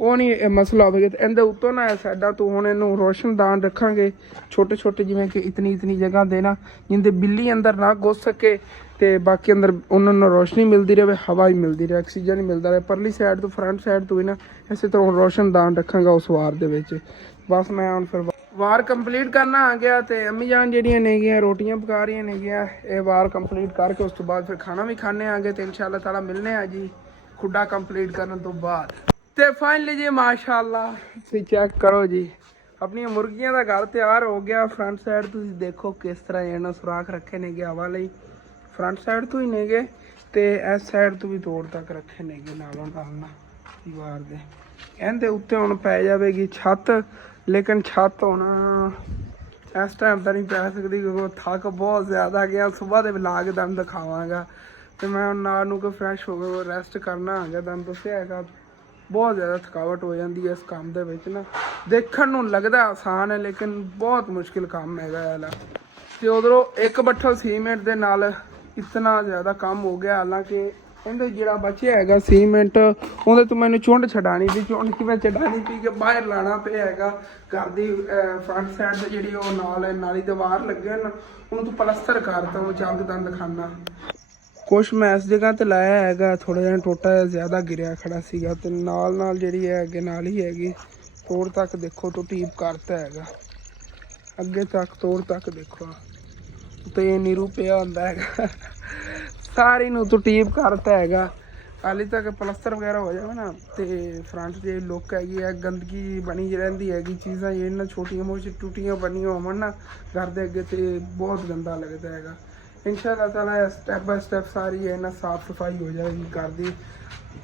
ਉਹ ਨਹੀਂ ਇਹ ਮਸਲਾ ਹੋਵੇਗਾ। ਤੇ ਇਹਦੇ ਉੱਤੋਂ ਨਾ ਸਾਡਾ ਤੋਂ ਹੁਣ ਇਹਨੂੰ ਰੋਸ਼ਨਦਾਨ ਰੱਖਾਂਗੇ ਛੋਟੇ ਛੋਟੇ, ਜਿਵੇਂ ਕਿ ਇਤਨੀ ਜਗ੍ਹਾ ਦੇ ਨਾ ਜਿੰਦੇ ਬਿੱਲੀ ਅੰਦਰ ਨਾ ਘੁਸ ਸਕੇ ਤੇ ਬਾਕੀ ਅੰਦਰ ਉਹਨਾਂ ਨੂੰ ਰੋਸ਼ਨੀ ਮਿਲਦੀ ਰਹੇ, ਹਵਾ ਹੀ ਮਿਲਦੀ ਰਹੇ, ਆਕਸੀਜਨ ਹੀ ਮਿਲਦਾ ਰਹੇ। ਪਰਲੀ ਸਾਈਡ ਤੋਂ ਫਰੰਟ ਸਾਈਡ ਤੋਂ ਵੀ ਨਾ ਇਸੇ ਤਰ੍ਹਾਂ ਰੋਸ਼ਨਦਾਨ ਰੱਖਾਂਗਾ ਉਸ ਵਾਰ ਦੇ ਵਿੱਚ। ਬਸ ਮੈਂ ਹੁਣ ਫਿਰ ਵਾਰ ਕੰਪਲੀਟ ਕਰਨਾ ਆ ਗਿਆ ਤੇ ਅੰਮੀ ਜਾਨ ਜਿਹੜੀਆਂ ਨੇਗੀਆਂ ਰੋਟੀਆਂ ਪਕਾ ਰਹੀਆਂ ਨੇਗੀਆਂ। ਇਹ ਵਾਰ ਕੰਪਲੀਟ ਕਰਕੇ ਉਸ ਤੋਂ ਬਾਅਦ ਫਿਰ ਖਾਣਾ ਵੀ ਖਾਣੇ ਆਗੇ ਤੇ ਇਨਸ਼ਾਅੱਲਾ ਤਾਲਾ ਮਿਲਨੇ ਆ ਜੀ ਖੁੱਡਾ ਕੰਪਲੀਟ ਕਰਨ ਤੋਂ ਬਾਅਦ। ਤੇ ਫਾਈਨਲੀ ਜੀ ਮਾਸ਼ਾਅੱਲਾ ਤੁਸੀਂ ਚੈੱਕ ਕਰੋ ਜੀ, ਆਪਣੀਆਂ ਮੁਰਗੀਆਂ ਦਾ ਘਰ ਤਿਆਰ ਹੋ ਗਿਆ। ਫਰੰਟ ਸਾਈਡ ਤੁਸੀਂ ਦੇਖੋ ਕਿਸ ਤਰ੍ਹਾਂ ਇਹਨਾਂ ਸੁਰਾਖ ਰੱਖੇ ਨੇਗੇ ਹਵਾ ਲਈ, ਫਰੰਟ ਸਾਈਡ ਤੋਂ ਹੀ ਨੇਗੇ ਤੇ ਇਸ ਸਾਈਡ ਤੋਂ ਵੀ ਤੋੜ ਤੱਕ ਰੱਖੇ ਨੇਗੇ ਨਾਲੋਂ ਨਾਲ ਦੀਵਾਰ ਦੇ। ਇਹਦੇ ਉੱਤੇ ਹੁਣ ਪੈ ਜਾਵੇਗੀ ਛੱਤ, ਲੇਕਿਨ ਛੱਤ ਹੁਣ ਇਸ ਟਾਈਮ ਤਾਂ ਨਹੀਂ ਪੈ ਸਕਦੀ ਕਿਉਂਕਿ ਥੱਕ ਬਹੁਤ ਜ਼ਿਆਦਾ ਗਿਆ। ਸਵੇਰ ਦੇ ਵਲੌਗ ਤੁਹਾਨੂੰ ਦਿਖਾਵਾਂਗਾ ਤੇ ਮੈਂ ਹੁਣ ਨਾਲ ਨੂੰ ਕੋਈ ਫਰੈਸ਼ ਹੋ ਕੇ ਰੈਸਟ ਕਰਨਾ ਆ ਗਿਆ। ਤੁਹਾਨੂੰ ਦੱਸਿਆ ਹੈਗਾ ਬਹੁਤ ਜ਼ਿਆਦਾ ਥਕਾਵਟ ਹੋ ਜਾਂਦੀ ਹੈ ਇਸ ਕੰਮ ਦੇ ਵਿੱਚ ਨਾ। ਦੇਖਣ ਨੂੰ ਲੱਗਦਾ ਆਸਾਨ ਹੈ ਲੇਕਿਨ ਬਹੁਤ ਮੁਸ਼ਕਿਲ ਕੰਮ ਹੈਗਾ ਇਹਦਾ। ਤੇ ਉਧਰੋਂ ਇੱਕ ਬੱਠਲ ਸੀਮੈਂਟ ਦੇ ਨਾਲ ਇਤਨਾ ਜ਼ਿਆਦਾ ਕੰਮ ਹੋ ਗਿਆ। ਹਾਲਾਂਕਿ ਇਹਦੇ ਜਿਹੜਾ ਬਚਿਆ ਹੈਗਾ ਸੀਮੈਂਟ, ਉਹਦੇ ਤੋਂ ਮੈਨੂੰ ਚੁੰਡ ਛਡਾਣੀ ਸੀ। ਚੁੰਡ ਕਿਵੇਂ ਛਡਾਣੀ ਪੀ ਕੇ ਬਾਹਰ ਲਾਣਾ ਪਿਆ ਹੈਗਾ ਘਰ ਦੀ ਫਰੰਟ ਸਾਈਡ ਤੇ ਜਿਹੜੀ ਉਹ ਨਾਲ ਨਾਲੀ ਦੇ ਬਾਹਰ ਲੱਗੇ ਨਾ, ਉਹਨੂੰ ਤੂੰ ਪਲਸਤਰ ਕਰਤਾ। ਉਹ ਚੱਲ ਕੇ ਤੁਹਾਨੂੰ ਦਿਖਾਣਾ। ਕੁਛ ਮੈਂ ਇਸ ਜਗ੍ਹਾ ਤੇ ਲਾਇਆ ਹੈਗਾ, ਥੋੜਾ ਜਿਹਾ ਟੋਟਾ ਜ਼ਿਆਦਾ ਗਿਰਿਆ ਖੜਾ ਸੀਗਾ ਤੇ ਨਾਲ ਜਿਹੜੀ ਹੈ ਅੱਗੇ ਨਾਲ ਹੀ ਹੈਗੀ ਤੋੜ ਤੱਕ ਦੇਖੋ ਤੋਂ ਟੀਪ ਕਰਤਾ ਹੈਗਾ। ਅੱਗੇ ਤੱਕ ਤੋੜ ਤੱਕ ਦੇਖੋ ਤੇ ਨੀਰੂ ਪਿਆ ਹੁੰਦਾ ਹੈਗਾ ਸਾਰੀ ਨੂੰ ਤੋਂ ਟੀਪ ਕਰਤਾ ਹੈਗਾ। ਹਾਲੇ ਤੱਕ ਪਲਸਤਰ ਵਗੈਰਾ ਹੋ ਜਾਵੇ ਨਾ ਤੇ ਫਰੰਟ ਦੇ ਲੁੱਕ ਹੈਗੀ ਹੈ, ਗੰਦਗੀ ਬਣੀ ਰਹਿੰਦੀ ਹੈਗੀ। ਚੀਜ਼ਾਂ ਇਹਨਾਂ ਛੋਟੀਆਂ ਮੋਟੀਆਂ ਟੂਟੀਆਂ ਬਣੀਆਂ ਹੋਵਣ ਨਾ ਘਰ ਦੇ ਅੱਗੇ ਤੇ ਬਹੁਤ ਗੰਦਾ ਲੱਗਦਾ ਹੈਗਾ। ਇਨਸ਼ਾਅੱਲਾ ਤਾਲਾ ਸਟੈਪ ਬਾਈ ਸਟੈਪ ਸਾਰੀ ਹੈ ਨਾ ਸਾਫ ਸਫਾਈ ਹੋ ਜਾਏਗੀ ਘਰ ਦੀ,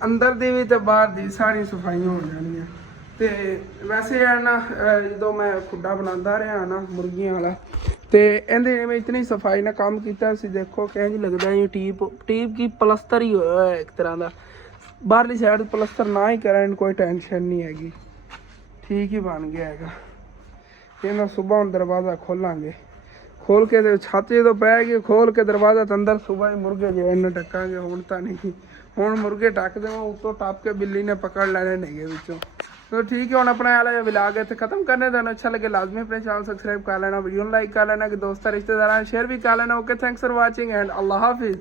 ਅੰਦਰ ਦੀ ਵੀ ਤੇ ਬਾਹਰ ਦੀ ਸਾਰੀ ਸਫਾਈਆਂ ਹੋ ਜਾਣਗੀਆਂ। ਤੇ ਵੈਸੇ ਹੈ ਨਾ ਜਦੋਂ ਮੈਂ ਖੁੱਡਾ ਬਣਾਉਂਦਾ ਰਿਹਾ ਨਾ ਮੁਰਗੀਆਂ ਵਾਲਾ ਤੇ ਇਹਦੇ ਮੈਂ ਇਤਨੀ ਸਫਾਈ ਨਾਲ ਕੰਮ ਕੀਤਾ ਸੀ। ਦੇਖੋ ਕਿੰਝ ਲੱਗਦਾ ਇਹ ਟੀਪ ਕੀ ਪਲਸਤਰ ਹੀ ਹੋਇਆ ਇੱਕ ਤਰ੍ਹਾਂ ਦਾ। ਬਾਹਰਲੀ ਸਾਈਡ ਪਲਸਤਰ ਨਾ ਹੀ ਕਰਨ ਕੋਈ ਟੈਨਸ਼ਨ ਨਹੀਂ ਹੈਗੀ, ਠੀਕ ਹੀ ਬਣ ਗਿਆ ਹੈਗਾ। ਇਹਨਾਂ ਸੁਬਾਹ ਹੁਣ ਦਰਵਾਜ਼ਾ ਖੋਲਾਂਗੇ, ਖੋਲ ਕੇ ਤੇ ਛੱਤ ਜਦੋਂ ਪੈ ਗਈ ਖੋਲ ਕੇ ਦਰਵਾਜ਼ਾ ਤਾਂ ਅੰਦਰ ਸੁਬਾਹ ਹੀ ਮੁਰਗੇ ਜੇ ਇਹਨੂੰ ਟੱਕਾਂਗੇ। ਹੁਣ ਤਾਂ ਨਹੀਂ, ਹੁਣ ਮੁਰਗੇ ਟੱਕ ਦੇਵਾਂ ਉੱਤੋਂ ਟੱਪ ਕੇ ਬਿੱਲੀ ਨੇ ਪਕੜ ਲੈਣੇ ਨੇਗੇ ਵਿੱਚੋਂ। तो ठीक है हम अपना वाला व्लॉग है खत्म करने देना। अच्छा लगे लाजमी अपने चैनल सब्सक्राइब कर लेना, वीडियो लाइक कर लेना कि दोस्तों रिश्तेदार शेयर भी कर लेना। Okay thanks for watching and अल्लाह हाफिज़।